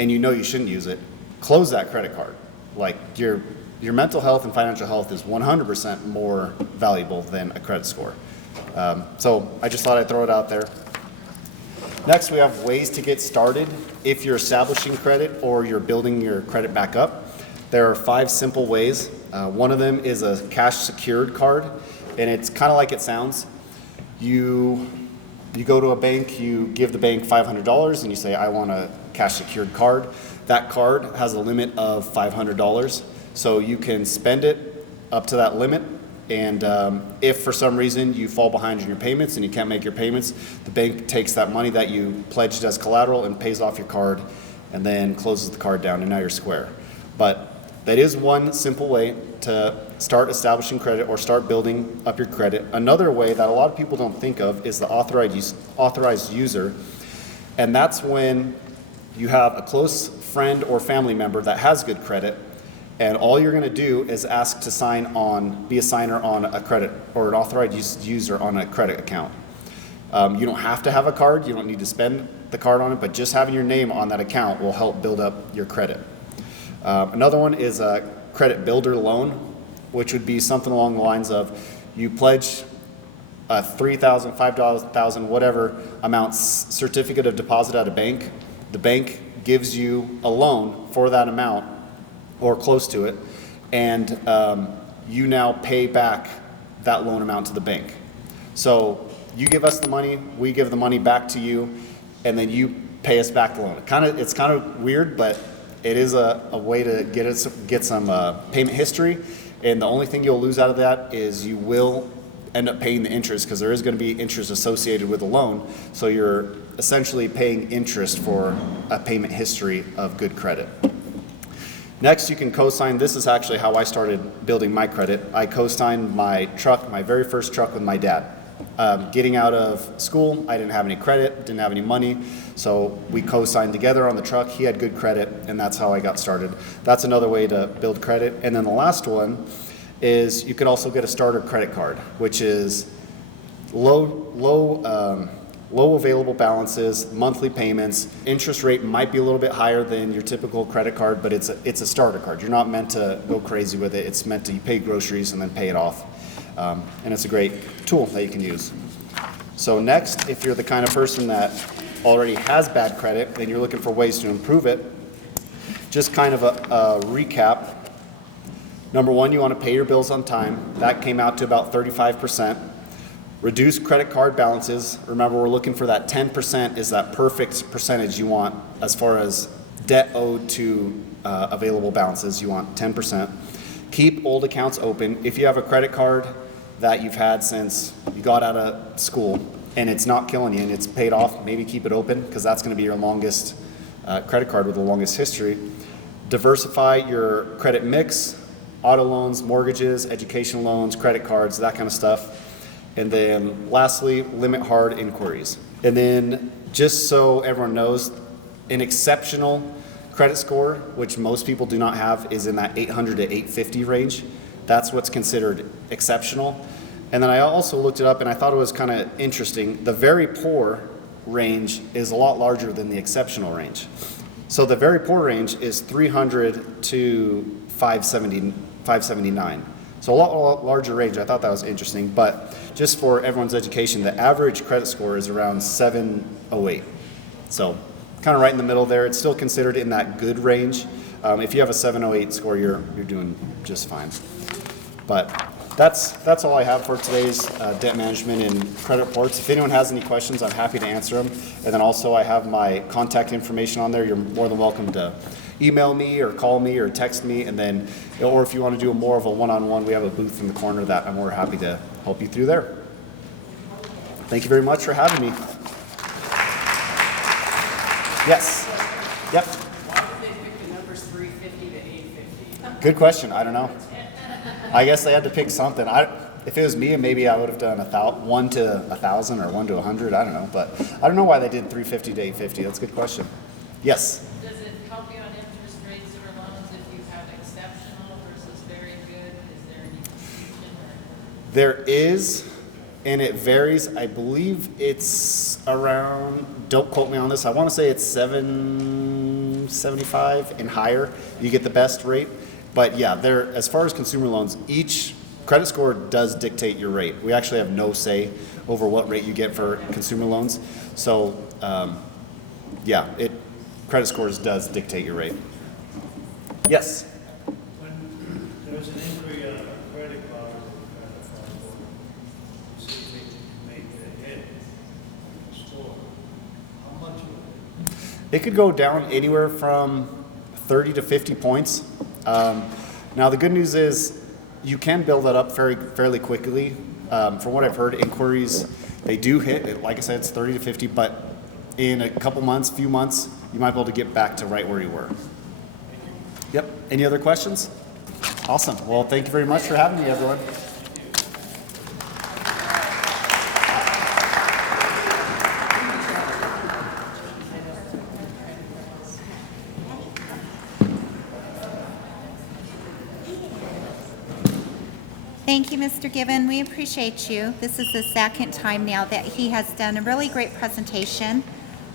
and you know you shouldn't use it, close that credit card. Like your mental health and financial health is 100% more valuable than a credit score. So I just thought I'd throw it out there. Next, we have ways to get started if you're establishing credit or you're building your credit back up. There are 5 simple ways. One of them is a cash secured card, and it's kind of like it sounds. You go to a bank, you give the bank $500, and you say, I want a cash secured card. That card has a limit of $500, so you can spend it up to that limit. And if for some reason you fall behind in your payments and you can't make your payments, the bank takes that money that you pledged as collateral and pays off your card and then closes the card down, and now you're square. But that is one simple way to start establishing credit or start building up your credit. Another way that a lot of people don't think of is the authorized user, and that's when you have a close friend or family member that has good credit, and all you're going to do is ask to be a signer on a credit or an authorized user on a credit account. You don't have to have a card. You don't need to spend the card on it, but just having your name on that account will help build up your credit. Another one is a credit builder loan, which would be something along the lines of you pledge a $3,000, $5,000, whatever amount certificate of deposit at a bank. The bank gives you a loan for that amount or close to it, and you now pay back that loan amount to the bank. So you give us the money, we give the money back to you, and then you pay us back the loan. It's kind of weird, but it is a way to get some payment history. And the only thing you'll lose out of that is you will end up paying the interest, because there is going to be interest associated with the loan. So you're essentially paying interest for a payment history of good credit. Next, you can co-sign. This is actually how I started building my credit. I co-signed my truck, my very first truck, with my dad. Getting out of school, I didn't have any credit, didn't have any money, so we co-signed together on the truck. He had good credit, and that's how I got started. That's another way to build credit. And then the last one is you could also get a starter credit card, which is low available balances, monthly payments. Interest rate might be a little bit higher than your typical credit card, but it's a starter card. You're not meant to go crazy with it. It's meant to, you pay groceries and then pay it off. And it's a great tool that you can use. So next, if you're the kind of person that already has bad credit and you're looking for ways to improve it, just kind of a recap. Number one, you want to pay your bills on time. That came out to about 35%. Reduce credit card balances. Remember, we're looking for that 10% is that perfect percentage you want as far as debt owed to available balances. You want 10%. Keep old accounts open. If you have a credit card that you've had since you got out of school and it's not killing you and it's paid off, maybe keep it open, because that's going to be your longest credit card with the longest history. Diversify your credit mix, auto loans, mortgages, education loans, credit cards, that kind of stuff. And then lastly, limit hard inquiries. And then just so everyone knows, an exceptional credit score, which most people do not have, is in that 800 to 850 range. That's what's considered exceptional. And then I also looked it up and I thought it was kind of interesting. The very poor range is a lot larger than the exceptional range. So the very poor range is 300 to 579. So a lot larger range. I thought that was interesting. But just for everyone's education, the average credit score is around 708. So kind of right in the middle there. It's still considered in that good range. If you have a 708 score, you're doing just fine. But that's all I have for today's debt management and credit reports. If anyone has any questions, I'm happy to answer them. And then also I have my contact information on there. You're more than welcome to email me or call me or text me. And then, or if you want to do more of a one-on-one, we have a booth in the corner that I'm more happy to help you through there. Thank you very much for having me. Yes. Yep. Why did they pick the numbers 350 to 850? Good question. I don't know. I guess they had to pick something. If it was me, maybe I would have done 1 to 1,000 or 1 to 100. I don't know. But I don't know why they did 350 to 850. That's a good question. Yes. Does it help you on interest rates or loans if you have exceptional versus very good? Is there any confusion? There is, and it varies. I believe it's around, don't quote me on this, I want to say it's 775 and higher. You get the best rate. But yeah, as far as consumer loans, each credit score does dictate your rate. We actually have no say over what rate you get for consumer loans. So yeah, credit scores does dictate your rate. Yes? When there's an inquiry on a credit card, you say they make the hit in the store, how much would it? It could go down anywhere from 30 to 50 points. Now the good news is you can build that up fairly quickly. From what I've heard, inquiries, they do hit, like I said, it's 30 to 50, but in a few months, you might be able to get back to right where you were. Yep. Any other questions? Awesome. Well, thank you very much for having me, everyone. Thank you, Mr. Given. We appreciate you. This is the second time now that he has done a really great presentation.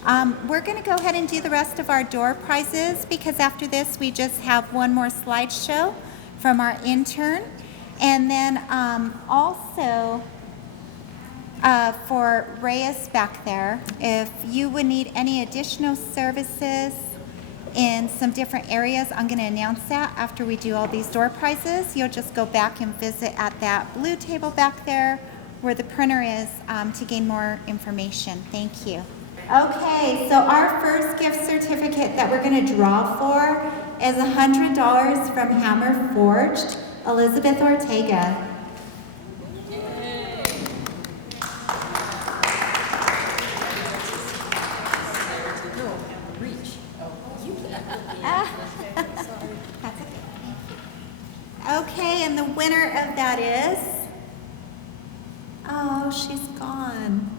We're going to go ahead and do the rest of our door prizes, because after this we just have one more slideshow from our intern. And then also for Reyes back there, if you would need any additional services, in some different areas. I'm going to announce that after we do all these door prizes. You'll just go back and visit at that blue table back there where the printer is to gain more information. Thank you. Okay, so our first gift certificate that we're going to draw for is $100 from Hammer Forged, Elizabeth Ortega. That's okay. Okay, and the winner of that is, oh, she's gone.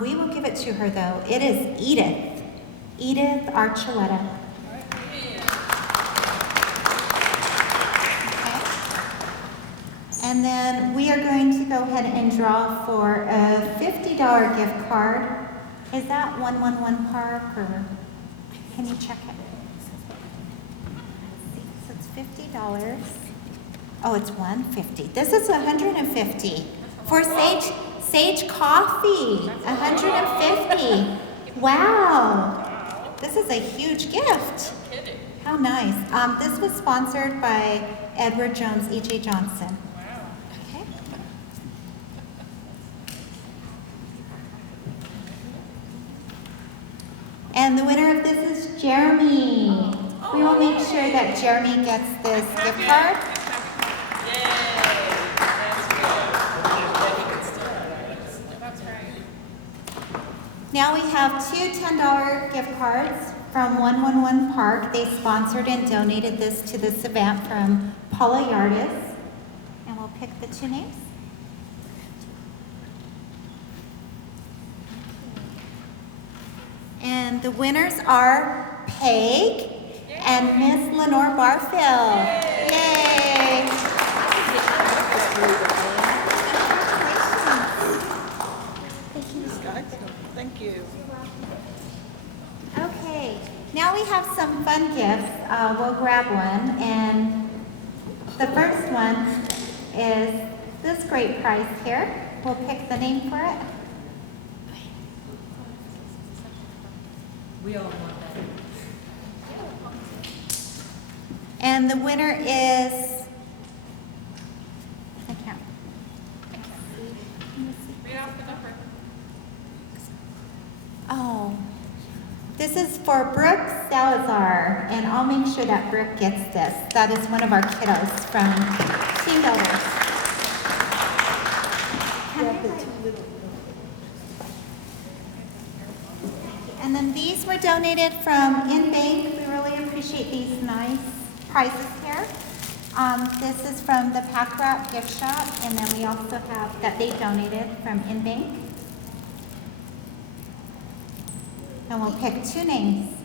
We will give it to her though. It is Edith. Edith Archuleta. Okay. And then we are going to go ahead and draw for a $50 gift card. Is that 111 Park or can you check it? So it's $50. Oh, it's $150. This is $150 for Sage Coffee. $150. Wow. This is a huge gift. How nice. This was sponsored by Edward Jones, E.J. Johnson. Okay. And the winner of this is Jeremy. We will make sure that Jeremy gets this gift card. Now we have two $10 gift cards from 111 Park. They sponsored and donated this to this event from Paula Yardis. And we'll pick the two names. And the winners are Peg and Miss Lenore Barfield. Yay! Thank you. Okay, now we have some fun gifts. We'll grab one, and the first one is this great prize here. We'll pick the name for it. We all want that. And the winner is, I can't. Read off the number. Oh, this is for Brooke Salazar, and I'll make sure that Brooke gets this. That is one of our kiddos from Team Builders. And then these were donated from InBank. We really appreciate these nice prizes here. This is from the Pack Rat Gift Shop, and then we also have that they donated from InBank. And we'll pick two names.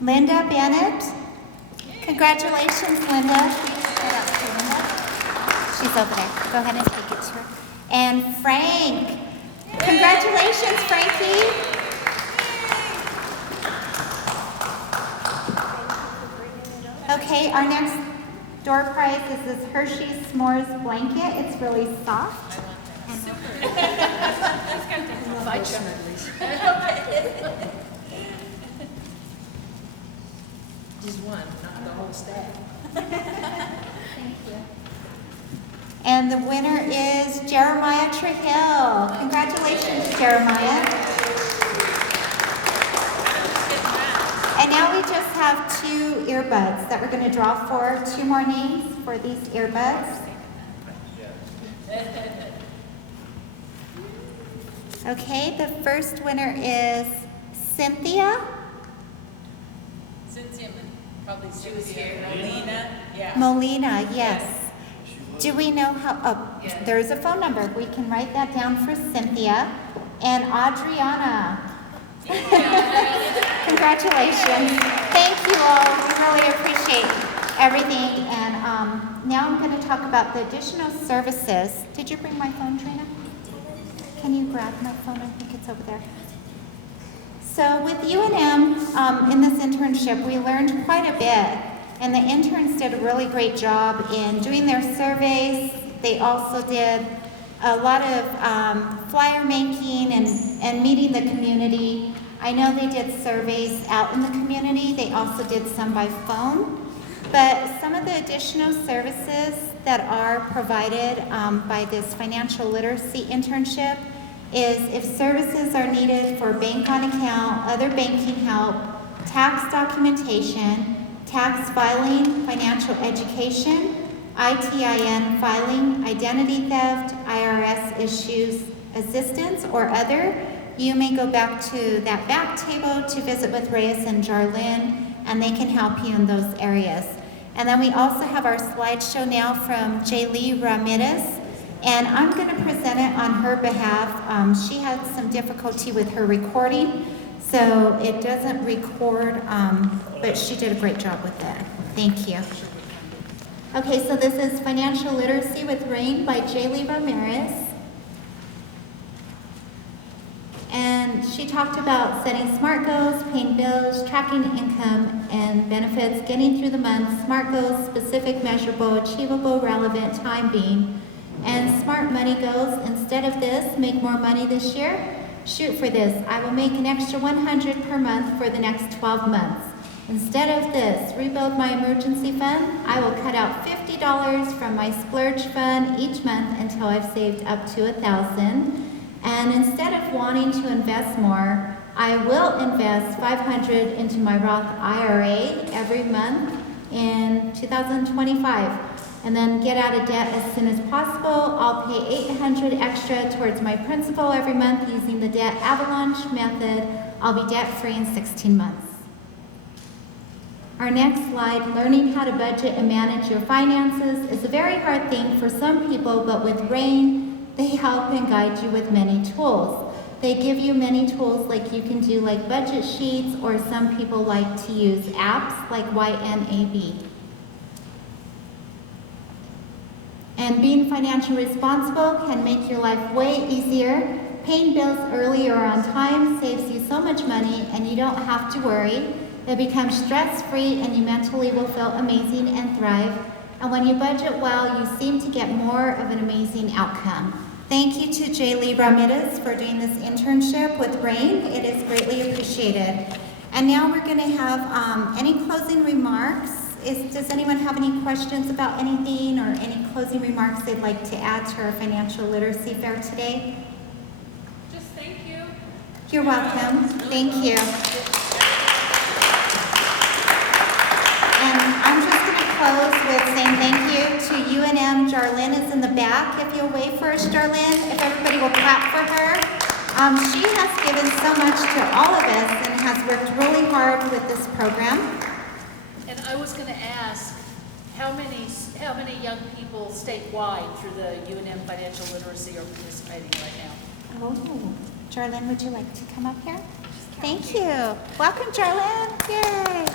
Linda Bennett. Congratulations, Linda. She's over there. Go ahead and take it to her. And Frank. Congratulations, Frankie. Okay, our next door prize is this Hershey's S'mores blanket. It's really soft. Just one, not the whole staff. Thank you. And the winner is Jeremiah Trehill. Congratulations, Jeremiah. And now we just have two earbuds that we're going to draw for. Two more names for these earbuds. Okay, the first winner is Cynthia. Cynthia, probably she was here. Molina, yeah. Molina, yes. Do we know how, oh, there's a phone number. We can write that down for Cynthia. And Adriana. Congratulations. Thank you all. We really appreciate everything. And now I'm going to talk about the additional services. Did you bring my phone, Trina? Can you grab my phone? I think it's over there. So with UNM, in this internship, we learned quite a bit. And the interns did a really great job in doing their surveys. They also did a lot of flyer making and meeting the community. I know they did surveys out in the community. They also did some by phone. But some of the additional services that are provided by this financial literacy internship is if services are needed for bank on account, other banking help, tax documentation, tax filing, financial education, ITIN filing, identity theft, IRS issues, assistance, or other, you may go back to that back table to visit with Reyes and Jharlyn, and they can help you in those areas. And then we also have our slideshow now from Jailey Ramirez, and I'm going to present it on her behalf. She had some difficulty with her recording, so it doesn't record, but she did a great job with it. Thank you. Okay, so this is Financial Literacy with Rain by Jailey Ramirez. And she talked about setting SMART goals, paying bills, tracking income and benefits, getting through the month, SMART goals, specific, measurable, achievable, relevant, time being, and SMART money goals. Instead of this, make more money this year, shoot for this. I will make an extra $100 per month for the next 12 months. Instead of this, rebuild my emergency fund. I will cut out $50 from my splurge fund each month until I've saved up to $1,000. And instead of wanting to invest more, I will invest $500 into my Roth IRA every month in 2025. And then get out of debt as soon as possible. I'll pay $800 extra towards my principal every month using the debt avalanche method. I'll be debt-free in 16 months. Our next slide, learning how to budget and manage your finances, is a very hard thing for some people, but with Rain, they help and guide you with many tools. They give you many tools like you can do like budget sheets, or some people like to use apps like YNAB. And being financially responsible can make your life way easier. Paying bills early or on time saves you so much money, and you don't have to worry. It becomes stress-free, and you mentally will feel amazing and thrive. And when you budget well, you seem to get more of an amazing outcome. Thank you to Jailey Ramirez for doing this internship with Rain. It is greatly appreciated. And now we're going to have any closing remarks. Does anyone have any questions about anything, or any closing remarks they'd like to add to our financial literacy fair today? Just thank you. You're welcome. Thank you. And I'm just going to close with saying thank you to UNM. Jharlyn is in the back. If you'll wave for us, Jharlyn, if everybody will clap for her. She has given so much to all of us and has worked really hard with this program. And I was going to ask, how many young people statewide through the UNM Financial Literacy are participating right now? Oh, Jharlyn, would you like to come up here? Thank you. Welcome, Jharlyn. Yay.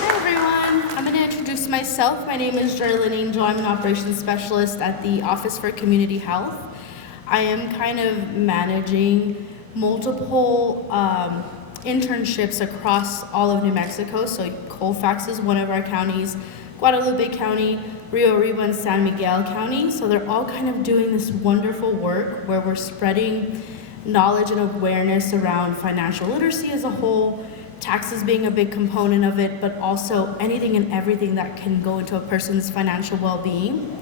Hi everyone, I'm going to introduce myself. My name is Jharlyn Angel. I'm an operations specialist at the Office for Community Health. I am kind of managing multiple internships across all of New Mexico. So Colfax is one of our counties, Guadalupe County, Rio Arriba, and San Miguel County. So they're all kind of doing this wonderful work where we're spreading knowledge and awareness around financial literacy as a whole, taxes being a big component of it, but also anything and everything that can go into a person's financial well-being.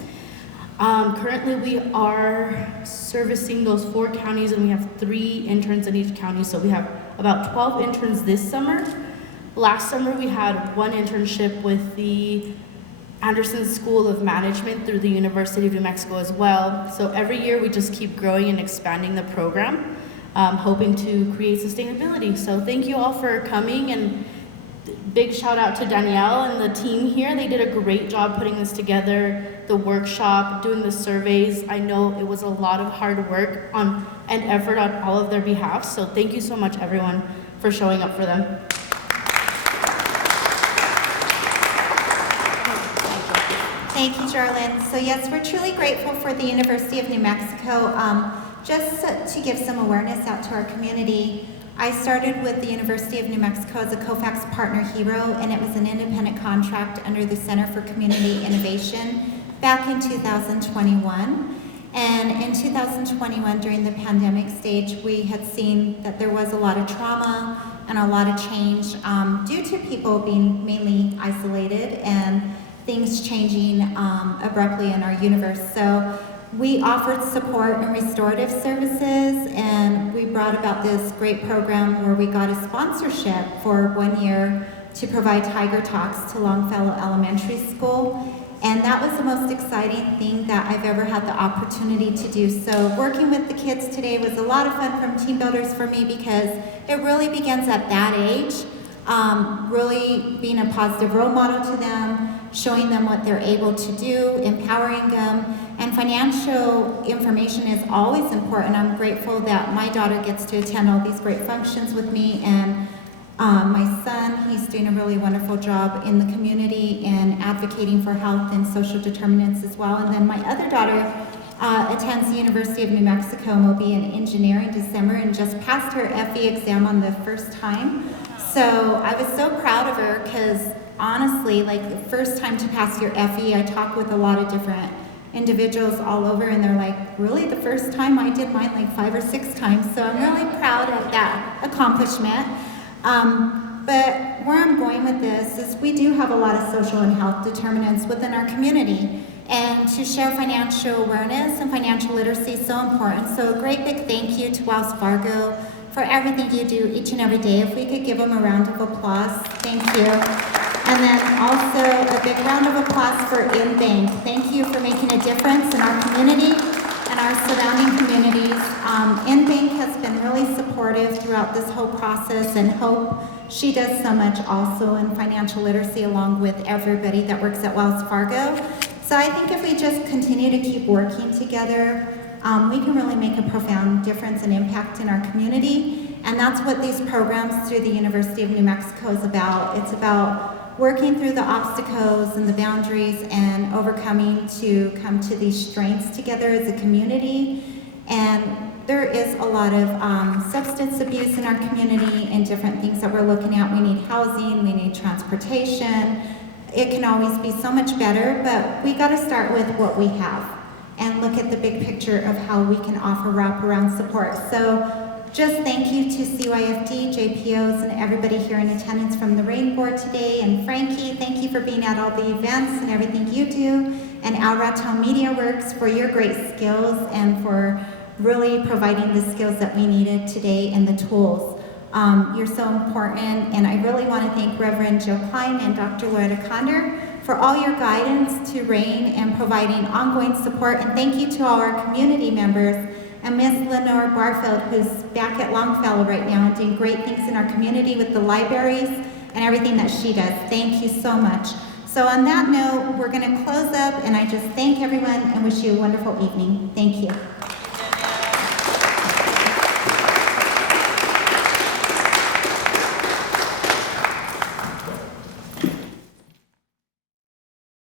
Currently we are servicing those 4 counties, and we have 3 interns in each county, so we have about 12 interns this summer. Last summer we had 1 internship with the Anderson School of Management through the University of New Mexico as well. So every year we just keep growing and expanding the program, hoping to create sustainability. So thank you all for coming, and big shout out to Danielle and the team here. They did a great job putting this together, the workshop, doing the surveys. I know it was a lot of hard work and effort on all of their behalf. So thank you so much everyone for showing up for them. Thank you, Jharlyn. So yes, we're truly grateful for the University of New Mexico. Just to give some awareness out to our community, I started with the University of New Mexico as a Colfax Partner Hero, and it was an independent contract under the Center for Community Innovation. back in 2021. And in 2021, during the pandemic stage, we had seen that there was a lot of trauma and a lot of change due to people being mainly isolated and things changing abruptly in our universe. So we offered support and restorative services, and we brought about this great program where we got a sponsorship for 1 year to provide Tiger Talks to Longfellow Elementary School. And that was the most exciting thing that I've ever had the opportunity to do. So working with the kids today was a lot of fun from Team Builders for me, because it really begins at that age, really being a positive role model to them, showing them what they're able to do, empowering them. And financial information is always important. I'm grateful that my daughter gets to attend all these great functions with me, and my son, he's doing a really wonderful job in the community and advocating for health and social determinants as well. And then my other daughter attends the University of New Mexico and will be an engineer in December, and just passed her FE exam on the first time. So I was so proud of her, because honestly, like, the first time to pass your FE, I talk with a lot of different individuals all over, and they're like, really, the first time? I did mine like 5 or 6 times. So I'm really proud of that accomplishment. But where I'm going with this is we do have a lot of social and health determinants within our community, and to share financial awareness and financial literacy is so important. So a great big thank you to Wells Fargo for everything you do each and every day. If we could give them a round of applause, thank you. And then also a big round of applause for InBank. Thank you for making a difference in our community and our surrounding communities. InBank has been really supportive throughout this whole process, and Hope, she does so much also in financial literacy along with everybody that works at Wells Fargo. So I think if we just continue to keep working together, we can really make a profound difference and impact in our community. And that's what these programs through the University of New Mexico is about. It's about working through the obstacles and the boundaries and overcoming to come to these strengths together as a community. And there is a lot of substance abuse in our community and different things that we're looking at. We need housing, we need transportation. It can always be so much better, but we got to start with what we have and look at the big picture of how we can offer wraparound support. So just thank you to CYFD, JPOs, and everybody here in attendance from the Rain Board today. And Frankie, thank you for being at all the events and everything you do. And Raton Media Works for your great skills and for really providing the skills that we needed today and the tools. You're so important, and I really want to thank Reverend Joe Cline and Dr. Loretta Condor for all your guidance to RAIN and providing ongoing support. And thank you to all our community members and Miss Lenore Barfield, who's back at Longfellow right now and doing great things in our community with the libraries and everything that she does. Thank you so much. So on that note, we're going to close up, and I just thank everyone and wish you a wonderful evening. Thank you.